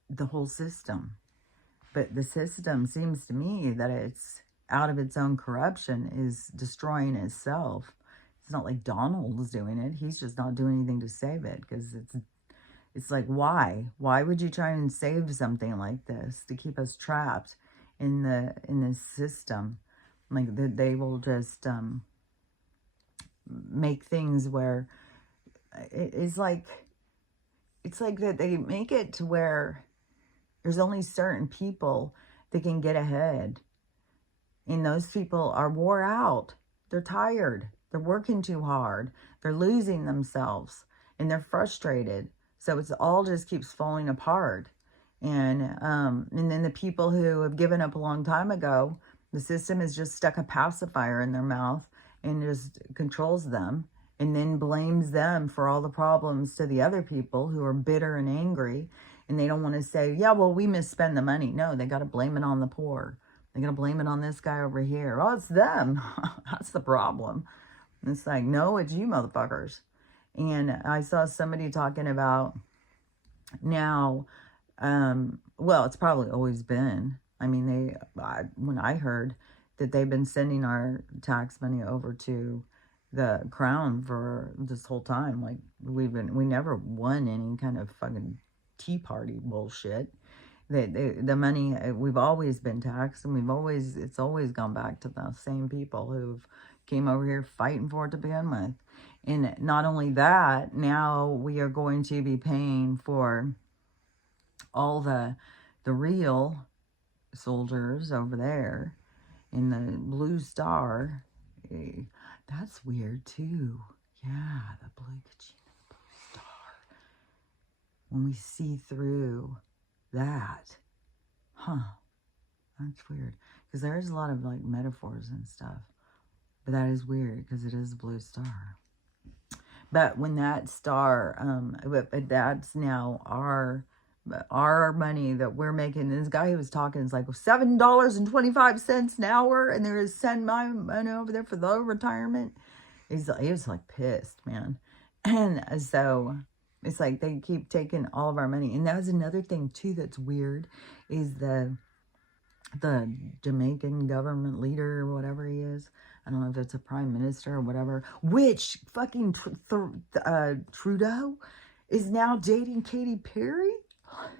the whole system. But the system seems to me that it's out of its own corruption is destroying itself. It's not like Donald's doing it. He's just not doing anything to save it, because it's like, why? Why would you try and save something like this to keep us trapped in this system? Like, they will just make things where it's like that they make it to where there's only certain people that can get ahead. And those people are wore out. They're tired. They're working too hard. They're losing themselves. And they're frustrated. So it's all just keeps falling apart. And then the people who have given up a long time ago, the system has just stuck a pacifier in their mouth and just controls them. and then blames them for all the problems to the other people who are bitter and angry. And they don't want to say, yeah, well, we misspend the money. No, they got to blame it on the poor. They got to blame it on this guy over here. Oh, it's them. That's the problem. And it's like, no, it's you motherfuckers. And I saw somebody talking about now, well, it's probably always been. I mean, when I heard that they've been sending our tax money over to the crown for this whole time, like we never won any kind of fucking Tea Party bullshit. The money, we've always been taxed, and it's always gone back to the same people who've came over here fighting for it to begin with. And not only that, now we are going to be paying for all the real soldiers over there in the Blue Star. That's weird too. Yeah, the Blue Star. When we see through that, that's weird, because there's a lot of like metaphors and stuff, but that is weird because it is a blue star. But when that star, that's now our money that we're making. This guy who was talking is like $7.25 an hour, and there is send my money over there for the retirement. He was like pissed, man. And so it's like they keep taking all of our money. And that's another thing too that's weird, is the Jamaican government leader or whatever he is. I don't know if it's a prime minister or whatever, which fucking Trudeau is now dating Katy Perry.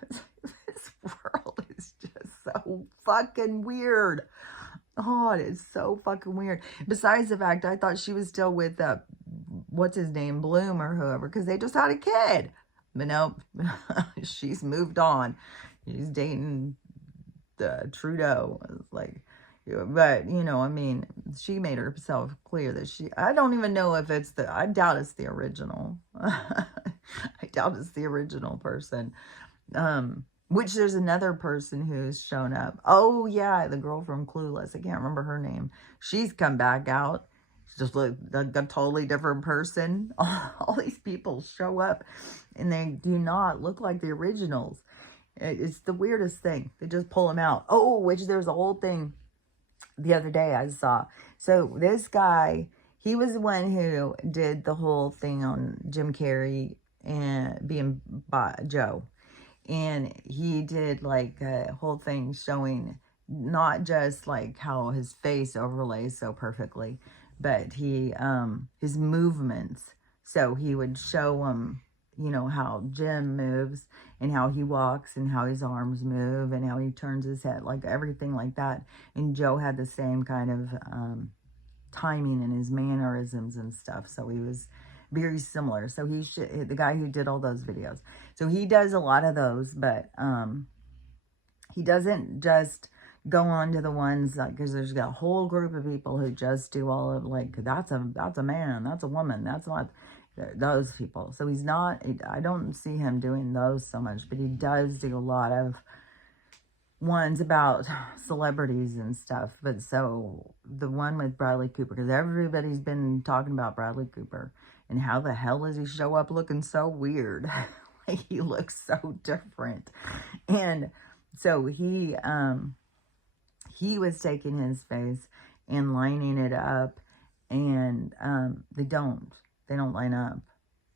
This world is just so fucking weird. Oh, it is so fucking weird. Besides the fact, I thought she was still with what's his name, Bloom or whoever, because they just had a kid. But nope, she's moved on. She's dating Trudeau. It's like, but you know, I mean, she made herself clear that I don't even know if it's I doubt it's the original. I doubt it's the original person. Which there's another person who's shown up. Oh yeah, the girl from Clueless. I can't remember her name. She's come back out. She's just like a totally different person. All these people show up and they do not look like the originals. It's the weirdest thing. They just pull them out. Oh, which there's a whole thing the other day I saw. So this guy, he was the one who did the whole thing on Jim Carrey and being Joe. And he did like a whole thing showing not just like how his face overlays so perfectly, but his movements. So he would show him, you know, how Jim moves and how he walks and how his arms move and how he turns his head, like everything like that. And Joe had the same kind of timing in his mannerisms and stuff. So he was very similar. So the guy who did all those videos. So he does a lot of those, but he doesn't just go on to the ones like, because there's got a whole group of people who just do all of like, that's a man, that's a woman, that's not those people. So he's not, I don't see him doing those so much, but he does do a lot of ones about celebrities and stuff. But so the one with Bradley Cooper, because everybody's been talking about Bradley Cooper and how the hell does he show up looking so weird? Like he looks so different. And so he was taking his face and lining it up, and they don't line up.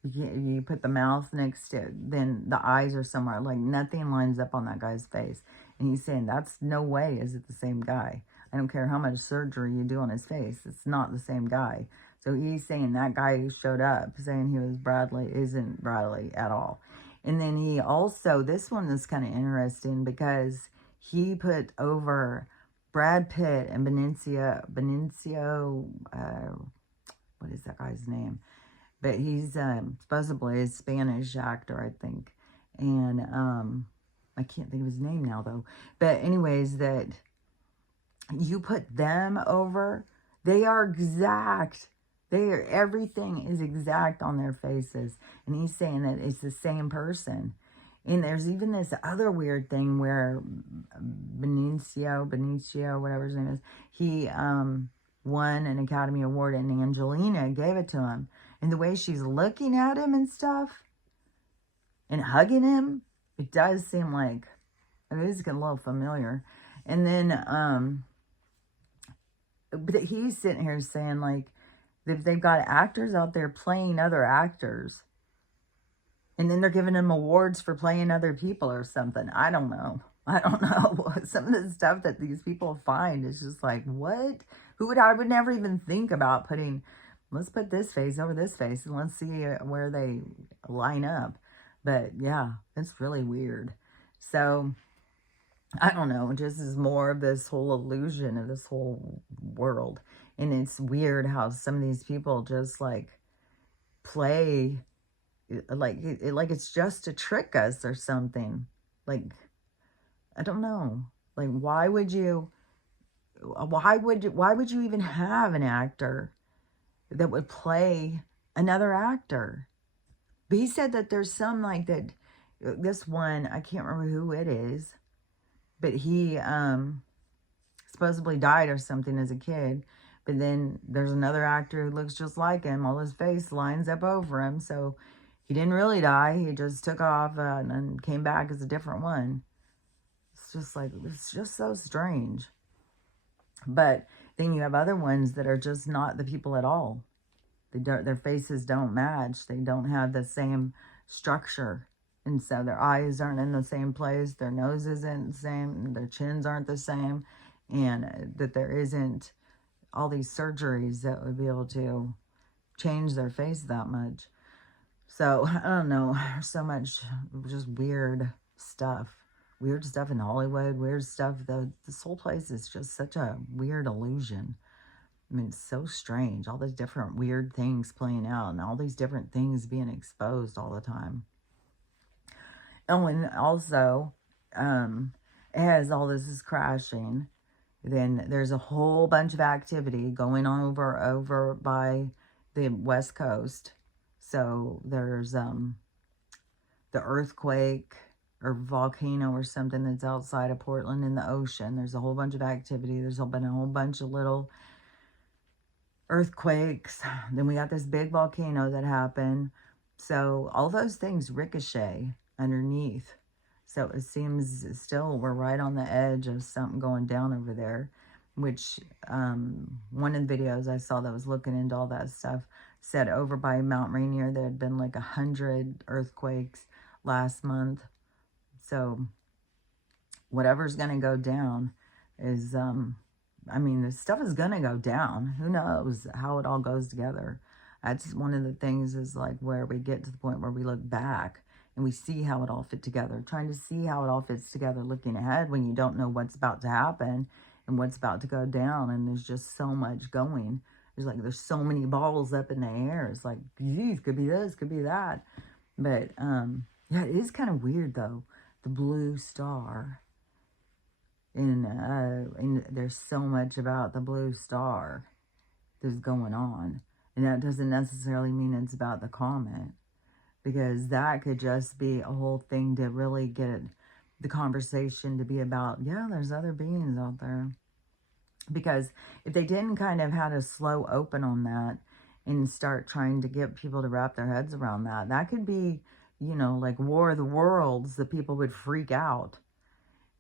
You put the mouth next to it, then the eyes are somewhere, like nothing lines up on that guy's face. And he's saying, that's no way is it the same guy. I don't care how much surgery you do on his face. It's not the same guy. So he's saying that guy who showed up saying he was Bradley isn't Bradley at all. And then he also, this one is kind of interesting because he put over Brad Pitt and Benicio, what is that guy's name? But he's supposedly a Spanish actor, I think. And I can't think of his name now, though. But anyways, that you put them over, they are exact. Everything is exact on their faces. And he's saying that it's the same person. And there's even this other weird thing where Benicio, whatever his name is, he won an Academy Award and Angelina gave it to him. And the way she's looking at him and stuff and hugging him, it does seem like it is getting a little familiar. And then, but he's sitting here saying, like, they've got actors out there playing other actors. And then they're giving them awards for playing other people or something. I don't know. I don't know. Some of the stuff that these people find is just like, what? I would never even think about putting, let's put this face over this face and let's see where they line up. But yeah, it's really weird. So I don't know. It just is more of this whole illusion of this whole world. And it's weird how some of these people just like play like it's just to trick us or something. Like, I don't know. Like, why would you even have an actor that would play another actor? But he said that there's some like that, this one, I can't remember who it is, but he supposedly died or something as a kid. But then there's another actor who looks just like him. All his face lines up over him. So he didn't really die. He just took off and then came back as a different one. It's just like, it's just so strange. But then you have other ones that are just not the people at all. Their faces don't match. They don't have the same structure. And so their eyes aren't in the same place. Their nose isn't the same. Their chins aren't the same. And that there isn't all these surgeries that would be able to change their face that much. So, I don't know. There's so much just weird stuff. Weird stuff in Hollywood. Weird stuff. This whole place is just such a weird illusion. I mean, it's so strange. All these different weird things playing out and all these different things being exposed all the time. Oh, and also, as all this is crashing, then there's a whole bunch of activity going on over by the West Coast. So there's the earthquake or volcano or something that's outside of Portland in the ocean. There's a whole bunch of activity. There's been a whole bunch of little earthquakes. Then we got this big volcano that happened. So all those things ricochet underneath. So it seems still we're right on the edge of something going down over there, which one of the videos I saw that was looking into all that stuff said over by Mount Rainier there had been like 100 earthquakes last month. So whatever's going to go down is, I mean, the stuff is going to go down. Who knows how it all goes together. That's one of the things is like where we get to the point where we look back and we see how it all fit together. Trying to see how it all fits together looking ahead when you don't know what's about to happen and what's about to go down. And there's just so much going. There's so many balls up in the air. It's like, geez, could be this, could be that. But, yeah, it is kind of weird, though. The blue star. And there's so much about the blue star that's going on. And that doesn't necessarily mean it's about the comet. Because that could just be a whole thing to really get the conversation to be about, yeah, there's other beings out there. Because if they didn't kind of had a slow open on that and start trying to get people to wrap their heads around that, that could be, you know, like War of the Worlds, the people would freak out.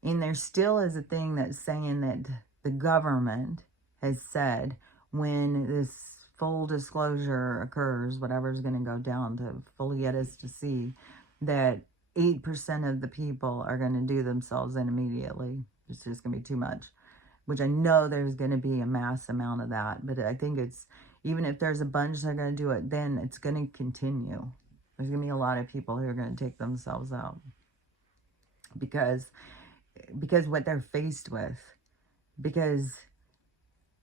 And there still is a thing that's saying that the government has said when this full disclosure occurs, whatever's going to go down to fully get us to see, that 8% of the people are going to do themselves in immediately. It's just going to be too much. Which I know there's going to be a mass amount of that. But I think it's, even if there's a bunch that are going to do it, then it's going to continue. There's going to be a lot of people who are going to take themselves out. Because what they're faced with. Because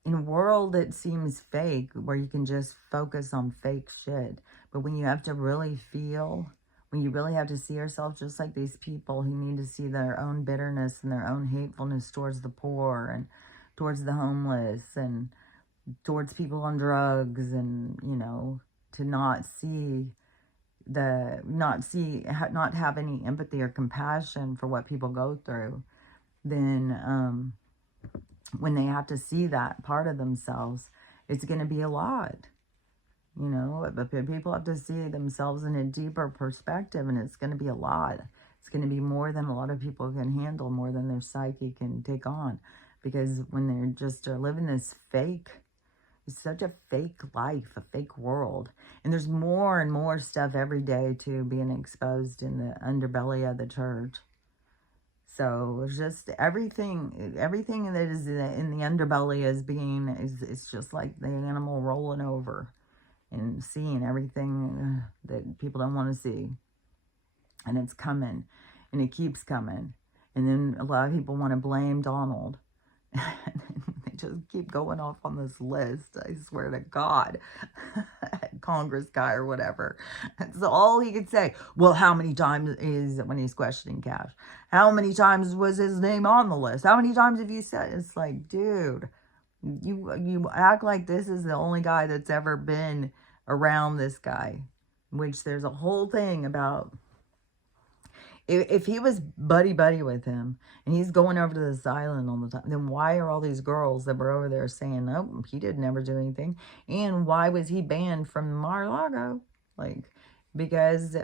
in a world that seems fake, where you can just focus on fake shit. But when you have to really feel, when you really have to see yourself just like these people who need to see their own bitterness and their own hatefulness towards the poor and towards the homeless and towards people on drugs, and, you know, to not have any empathy or compassion for what people go through, then when they have to see that part of themselves, it's going to be a lot. you know, but people have to see themselves in a deeper perspective, and it's going to be a lot. It's going to be more than a lot of people can handle, more than their psyche can take on, because when they're just are living this fake, it's such a fake life, a fake world, and there's more and more stuff every day too being exposed in the underbelly of the church. So it's just everything that is in the underbelly is just like the animal rolling over and seeing everything that people don't want to see. And it's coming, and it keeps coming. And then a lot of people want to blame Donald. They just keep going off on this list. I swear to God. Congress guy or whatever. That's all he could say. Well, how many times is, when he's questioning Cash, how many times was his name on the list? How many times have you said? It's like, dude, you act like this is the only guy that's ever been around this guy, which there's a whole thing about. If he was buddy with him and he's going over to this island all the time, then why are all these girls that were over there saying, "Oh, he didn't ever do anything"? And why was he banned from Mar-a-Lago? Like, because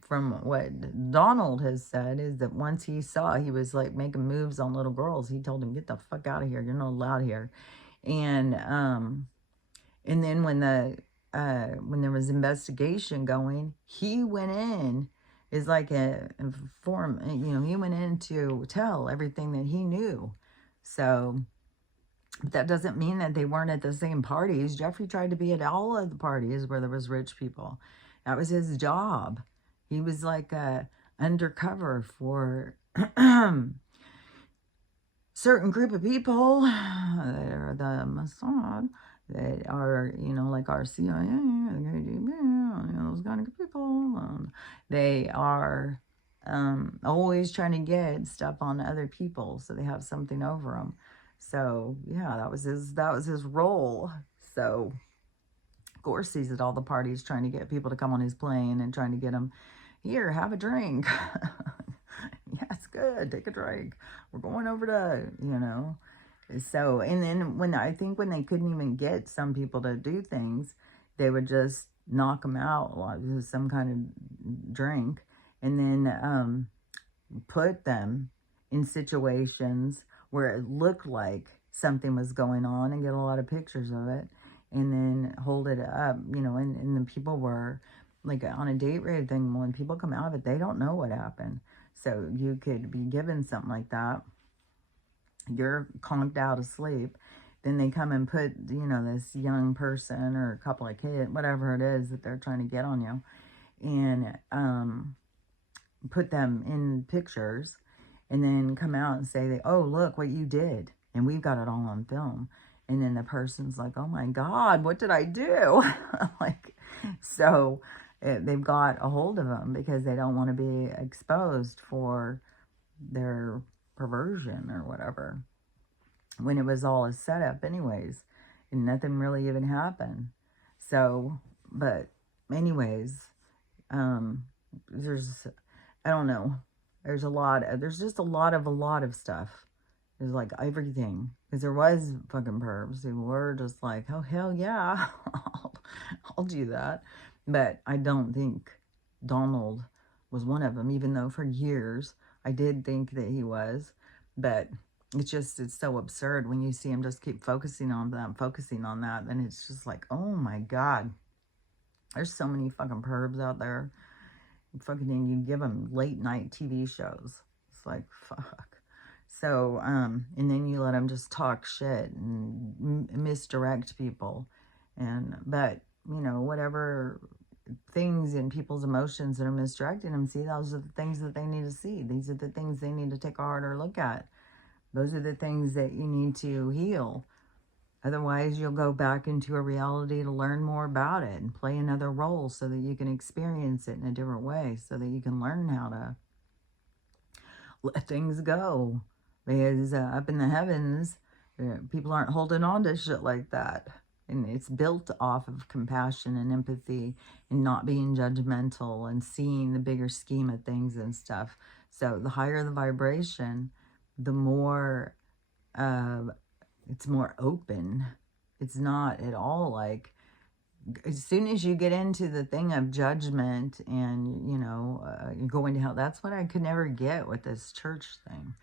from what Donald has said is that once he saw he was like making moves on little girls, he told him, "Get the fuck out of here. You're not allowed here." And then when there was investigation going, he went in. Is like a form, you know, he went in to tell everything that he knew. So that doesn't mean that they weren't at the same parties. Jeffrey tried to be at all of the parties where there was rich people. That was his job. He was like undercover for certain group of people that are the Mossad, that are, you know, like our CIA, those kind of people. They are always trying to get stuff on other people so they have something over them. So yeah, that was his role. So of course he's at all the parties trying to get people to come on his plane and trying to get them, here, have a drink. Yes, good, take a drink. We're going over to, you know. So, and then when they couldn't even get some people to do things, they would just knock them out with some kind of drink, and then put them in situations where it looked like something was going on and get a lot of pictures of it, and then hold it up, you know, and the people were like on a date raid thing. When people come out of it, they don't know what happened. So you could be given something like that. You're conked out asleep. Then they come and put, you know, this young person or a couple of kids, whatever it is that they're trying to get on you, and put them in pictures, and then come out and say, oh, look what you did. And we've got it all on film. And then the person's like, oh my God, what did I do? Like, so they've got a hold of them because they don't want to be exposed for their perversion or whatever, when it was all a setup anyways, and nothing really even happened. So, but anyways, there's, I don't know, there's just a lot of stuff. There's like everything, because there was fucking pervs who were just like, oh hell yeah, I'll do that. But I don't think Donald was one of them, even though for years I did think that he was. But it's so absurd when you see him just keep focusing on that, then it's just like, oh my God, there's so many fucking pervs out there. Fucking, you give them late night TV shows. It's like, fuck. So, and then you let them just talk shit and misdirect people. But, you know, whatever things in people's emotions that are misdirecting them, see, those are the things that they need to see. These are the things they need to take a harder look at. Those are the things that you need to heal. Otherwise, you'll go back into a reality to learn more about it and play another role so that you can experience it in a different way, so that you can learn how to let things go. Because up in the heavens, people aren't holding on to shit like that. And it's built off of compassion and empathy and not being judgmental and seeing the bigger scheme of things and stuff. So the higher the vibration, the more it's more open. It's not at all like as soon as you get into the thing of judgment and, you know, you're going to hell, that's what I could never get with this church thing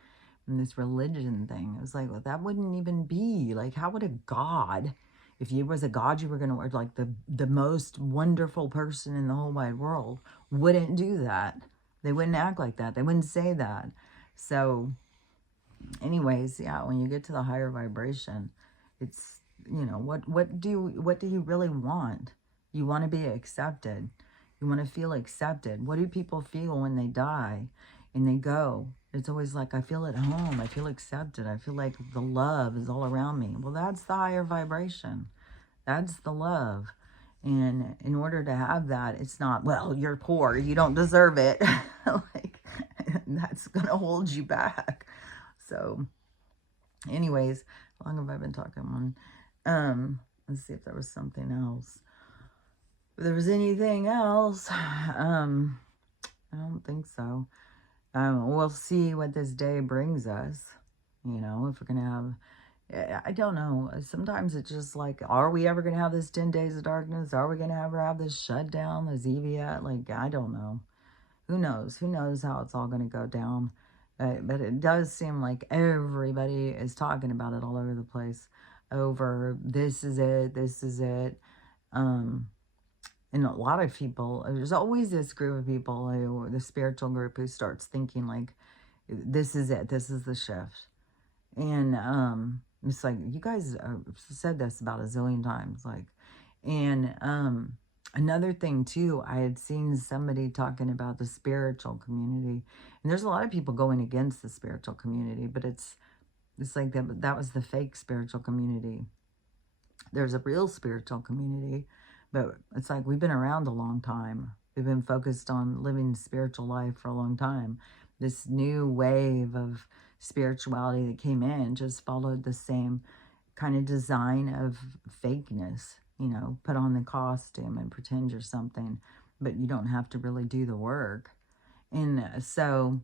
and this religion thing. It was like, well, that wouldn't even be, like, how would a God, if you was a God, you were going to, like, the most wonderful person in the whole wide world, wouldn't do that. They wouldn't act like that. They wouldn't say that. So, anyways, yeah, when you get to the higher vibration, it's, you know, what do you really want? You want to be accepted. You want to feel accepted. What do people feel when they die and they go? It's always like, I feel at home. I feel accepted. I feel like the love is all around me. Well, that's the higher vibration. That's the love. And in order to have that, it's not, well, you're poor, you don't deserve it. Like, that's going to hold you back. So, anyways, how long have I been talking on? Let's see if there was something else. If there was anything else, I don't think so. We'll see what this day brings us. You know, if we're going to have, I don't know. Sometimes it's just like, are we ever going to have this 10 days of darkness? Are we going to ever have this shutdown, this EVIAT? Like, I don't know. Who knows? Who knows how it's all going to go down? But it does seem like everybody is talking about it all over the place. Over, this is it, this is it. And a lot of people, there's always this group of people, who, the spiritual group, who starts thinking like, this is it, this is the shift. And it's like, you guys said this about a zillion times. Like, and another thing too, I had seen somebody talking about the spiritual community, and there's a lot of people going against the spiritual community, but it's like that was the fake spiritual community. There's a real spiritual community, but it's like, we've been around a long time. We've been focused on living spiritual life for a long time. This new wave of spirituality that came in just followed the same kind of design of fakeness. You know, put on the costume and pretend you're something, but you don't have to really do the work. And so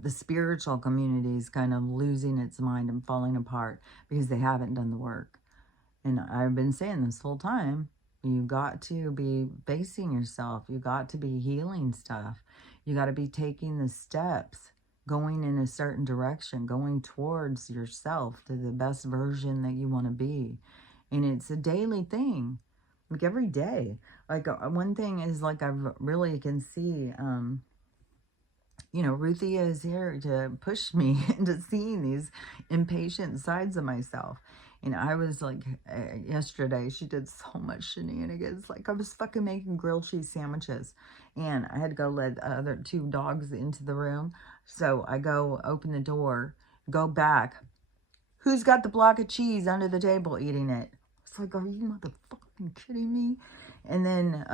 the spiritual community is kind of losing its mind and falling apart because they haven't done the work. And I've been saying this whole time, you got to be facing yourself. You got to be healing stuff. You got to be taking the steps, going in a certain direction, going towards yourself, to the best version that you want to be. And it's a daily thing, like every day. Like, one thing is, like, I really can see, you know, Ruthie is here to push me into seeing these impatient sides of myself. And I was like, yesterday, she did so much shenanigans. Like, I was fucking making grilled cheese sandwiches, and I had to go let the other 2 dogs into the room. So I go open the door, go back. Who's got the block of cheese under the table eating it? It's like, are you motherfucking kidding me? And then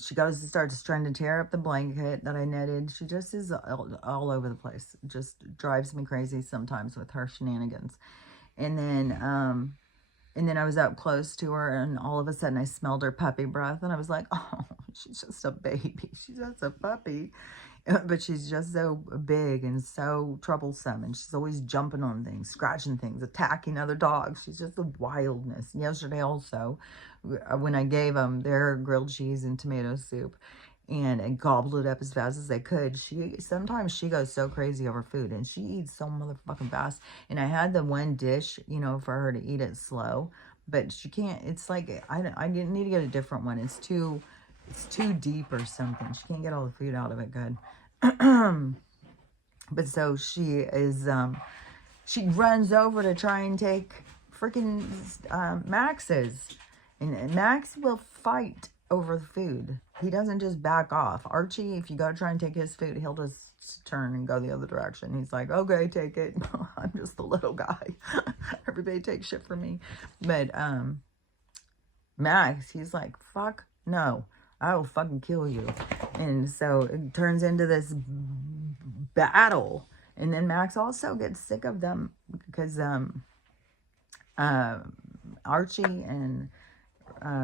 she goes to starts trying to tear up the blanket that I netted. She just is all over the place. It just drives me crazy sometimes with her shenanigans. And then I was up close to her, and all of a sudden I smelled her puppy breath, and I was like, oh, she's just a baby. She's just a puppy. But she's just so big and so troublesome, and she's always jumping on things, scratching things, attacking other dogs. She's just a wildness. Yesterday also, when I gave them their grilled cheese and tomato soup, and I gobbled it up as fast as I could, sometimes she goes so crazy over food, and she eats so motherfucking fast. And I had the one dish, you know, for her to eat it slow, but she can't. It's like, I need to get a different one. It's too deep or something. She can't get all the food out of it good. But so she is, she runs over to try and take freaking Max's. And Max will fight over the food. He doesn't just back off. Archie, if you go to try and take his food, he'll just turn and go the other direction. He's like, okay, take it. I'm just a little guy. Everybody takes shit from me. But Max, he's like, fuck no. I will fucking kill you. And so it turns into this battle. And then Max also gets sick of them because Archie and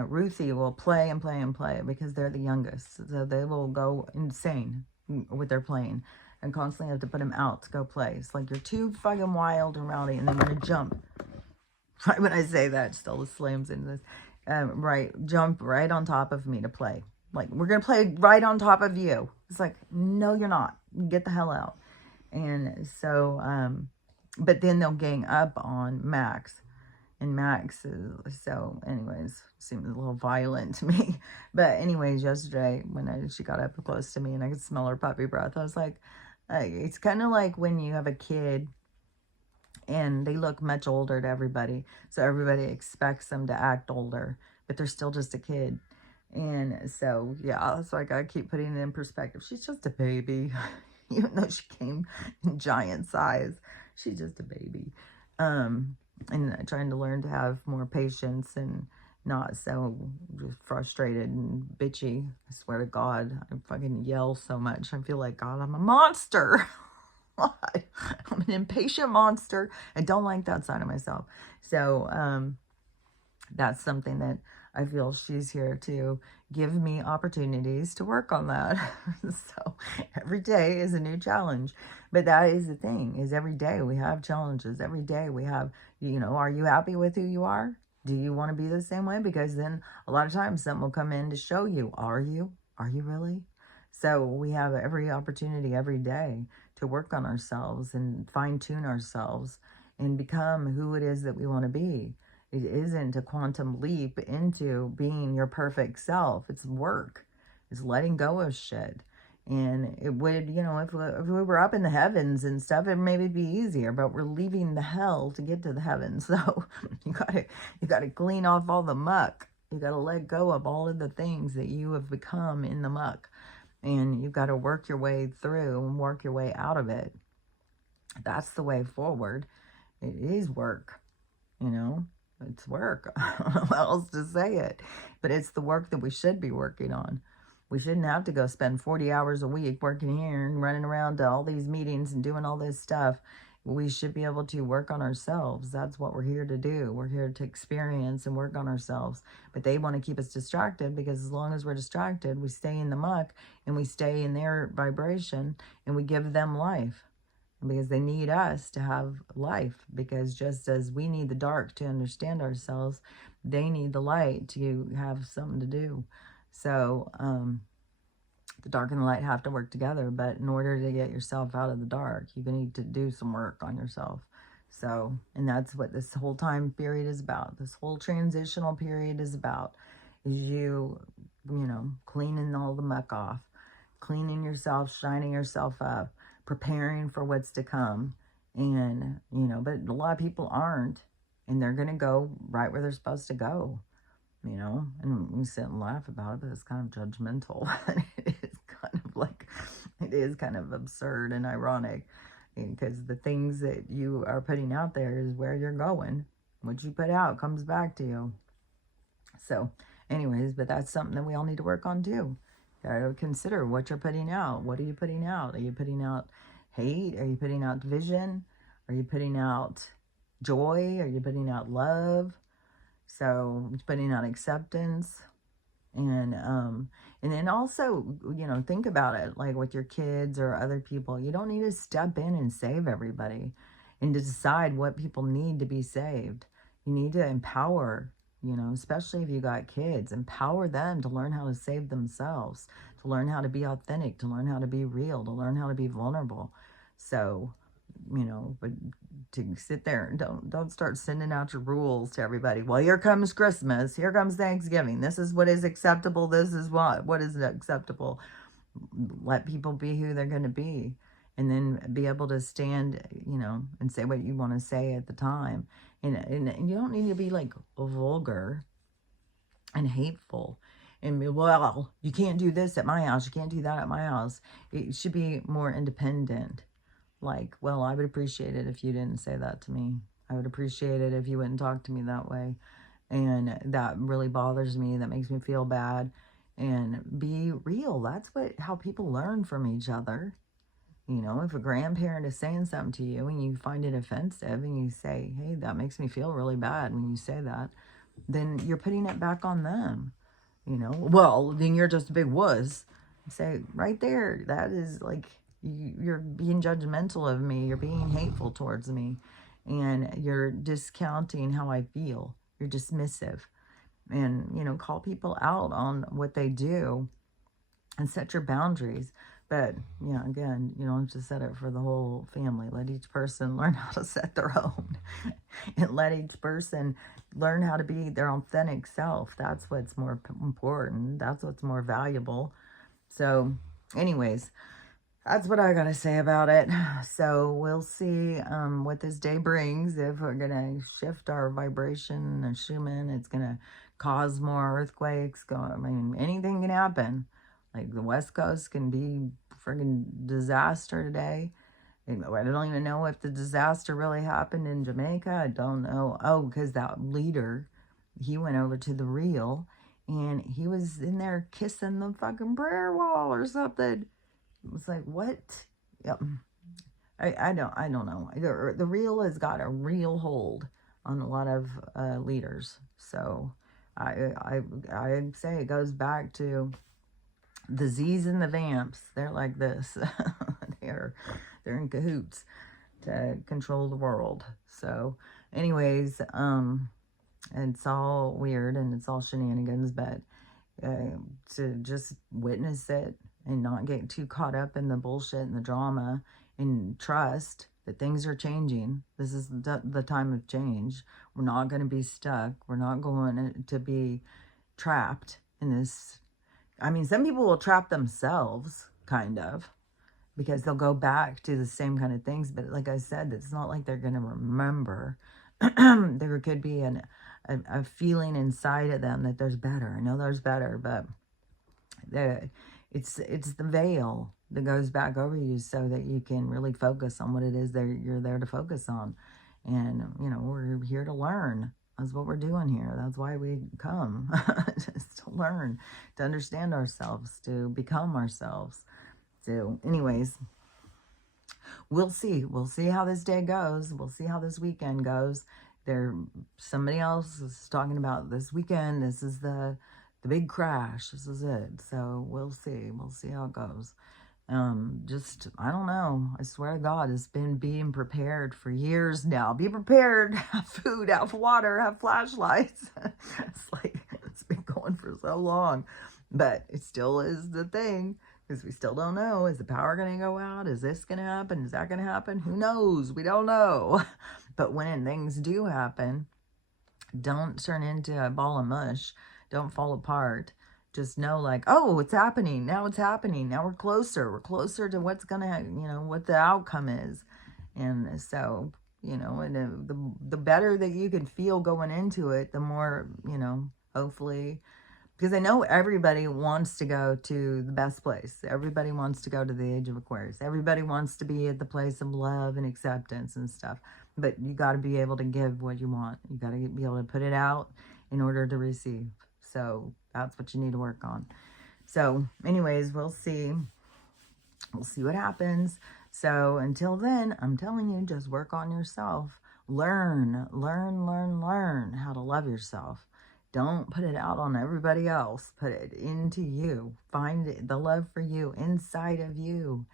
Ruthie will play and play and play because they're the youngest. So they will go insane with their playing and constantly have to put them out to go play. It's like, you're too fucking wild and rowdy, and they want to jump. Right when I say that, still slams into this. Right, jump right on top of me to play. Like, we're going to play right on top of you. It's like, no, you're not. Get the hell out. And so, but then they'll gang up on Max. And Max is, so anyways, seemed a little violent to me. But anyways, yesterday when she got up close to me and I could smell her puppy breath, I was like, it's kind of like when you have a kid and they look much older to everybody. So everybody expects them to act older, but they're still just a kid. And so, yeah, so I got to keep putting it in perspective. She's just a baby. Even though she came in giant size, she's just a baby. And trying to learn to have more patience and not so just frustrated and bitchy. I swear to God, I fucking yell so much. I feel like, God, I'm a monster. I'm an impatient monster. I don't like that side of myself. So that's something that I feel she's here to give me opportunities to work on that. So every day is a new challenge. But that is the thing, is every day we have challenges. Every day we have, are you happy with who you are? Do you want to be the same way? Because then a lot of times something will come in to show you, are you? Are you really? So we have every opportunity every day to work on ourselves and fine-tune ourselves and become who it is that we want to be. It isn't a quantum leap into being your perfect self. It's work. It's letting go of shit. And it would, if we were up in the heavens and stuff, it maybe be easier, but we're leaving the hell to get to the heavens. So you gotta clean off all the muck. You gotta let go of all of the things that you have become in the muck. And you've got to work your way through and work your way out of it. That's the way forward. It is work, It's work. I don't know how else to say it. But it's the work that we should be working on. We shouldn't have to go spend 40 hours a week working here and running around to all these meetings and doing all this stuff. We should be able to work on ourselves. That's what we're here to do. We're here to experience and work on ourselves. But they want to keep us distracted, because as long as we're distracted, we stay in the muck and we stay in their vibration and we give them life. Because they need us to have life. Because just as we need the dark to understand ourselves, they need the light to have something to do. So, the dark and the light have to work together, but in order to get yourself out of the dark, you need to do some work on yourself. So, and that's what this whole time period is about. This whole transitional period is about, is you cleaning all the muck off, cleaning yourself, shining yourself up, preparing for what's to come. And, but a lot of people aren't, and they're going to go right where they're supposed to go. And we sit and laugh about it, but it's kind of judgmental. It is kind of absurd and ironic, because the things that you are putting out there is where you're going. What you put out comes back to you. So anyways, but that's something that we all need to work on too. You gotta consider what you're putting out. What are you putting out? Are you putting out hate? Are you putting out division? Are you putting out joy? Are you putting out love? So putting out acceptance. And then also, think about it, like with your kids or other people. You don't need to step in and save everybody and to decide what people need to be saved. You need to empower, especially if you got kids, empower them to learn how to save themselves, to learn how to be authentic, to learn how to be real, to learn how to be vulnerable. So, but to sit there and don't start sending out your rules to everybody. Well, here comes Christmas. Here comes Thanksgiving. This is what is acceptable. This is what is acceptable. Let people be who they're going to be, and then be able to stand, and say what you want to say at the time. And you don't need to be like vulgar and hateful. And, well, you can't do this at my house. You can't do that at my house. It should be more independent. Like, well, I would appreciate it if you didn't say that to me. I would appreciate it if you wouldn't talk to me that way. And that really bothers me. That makes me feel bad. And be real. That's how people learn from each other. If a grandparent is saying something to you and you find it offensive and you say, hey, that makes me feel really bad when you say that, then you're putting it back on them. Well, then you're just a big wuss. Say, right there, that is like, you're being judgmental of me. You're being hateful towards me. and you're discounting how I feel. You're dismissive. And, you know, call people out on what they do and set your boundaries. But, you know, again, you don't have to set it for the whole family. Let each person learn how to set their own and let each person learn how to be their authentic self. That's what's more important. That's what's more valuable. So anyways, that's what I got to say about it. So we'll see what this day brings. If we're going to shift our vibration and Schumann, it's going to cause more earthquakes. I mean, anything can happen. Like the West Coast can be friggin' disaster today. And I don't even know if the disaster really happened in Jamaica. I don't know. Oh, because that leader, he went over to the Real and he was in there kissing the fucking prayer wall or something. It was like, what? Yep. I don't know. The Real has got a real hold on a lot of leaders. So I say it goes back to the Z's and the Vamps. They're like this. they're in cahoots to control the world. So anyways, it's all weird and it's all shenanigans, but to just witness it and not get too caught up in the bullshit and the drama, and trust that things are changing. This is the time of change. We're not going to be stuck. We're not going to be trapped in this. I mean, some people will trap themselves, kind of, because they'll go back to the same kind of things. But like I said, it's not like they're going to remember. There could be a feeling inside of them that there's better. I know there's better, but it's the veil that goes back over you so that you can really focus on what it is that you're there to focus on. And, you know, we're here to learn. That's what we're doing here. That's why we come, just to learn, to understand ourselves, to become ourselves. So anyways, we'll see. We'll see how this day goes. We'll see how this weekend goes. Somebody else is talking about this weekend. This is the big crash. This is it. So we'll see. We'll see how it goes. I don't know. I swear to God, it's been being prepared for years now. Be prepared. Have food, have water, have flashlights. It's like, it's been going for so long. But it still is the thing, because we still don't know. Is the power going to go out? Is this going to happen? Is that going to happen? Who knows? We don't know. But when things do happen, don't turn into a ball of mush. Don't fall apart. Just know, like, oh, it's happening. Now it's happening. Now we're closer. We're closer to what's going to, you know, what the outcome is. And so, you know, and the better that you can feel going into it, the more, you know, hopefully, because I know everybody wants to go to the best place. Everybody wants to go to the age of Aquarius. Everybody wants to be at the place of love and acceptance and stuff. But you got to be able to give what you want. You got to be able to put it out in order to receive. So that's what you need to work on. So anyways, we'll see. We'll see what happens. So until then, I'm telling you, just work on yourself. Learn how to love yourself. Don't put it out on everybody else. Put it into you. Find the love for you inside of you.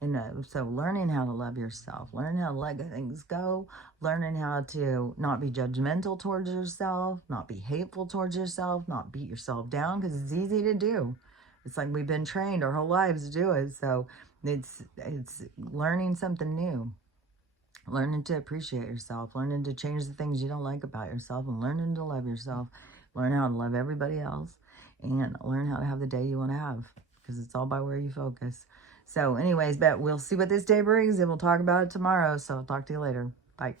And so learning how to love yourself, learning how to let things go, learning how to not be judgmental towards yourself, not be hateful towards yourself, not beat yourself down, because it's easy to do. It's like we've been trained our whole lives to do it. So it's learning something new, learning to appreciate yourself, learning to change the things you don't like about yourself, and learning to love yourself, learn how to love everybody else, and learn how to have the day you want to have, because it's all by where you focus. So anyways, but we'll see what this day brings, and we'll talk about it tomorrow. So I'll talk to you later. Bye.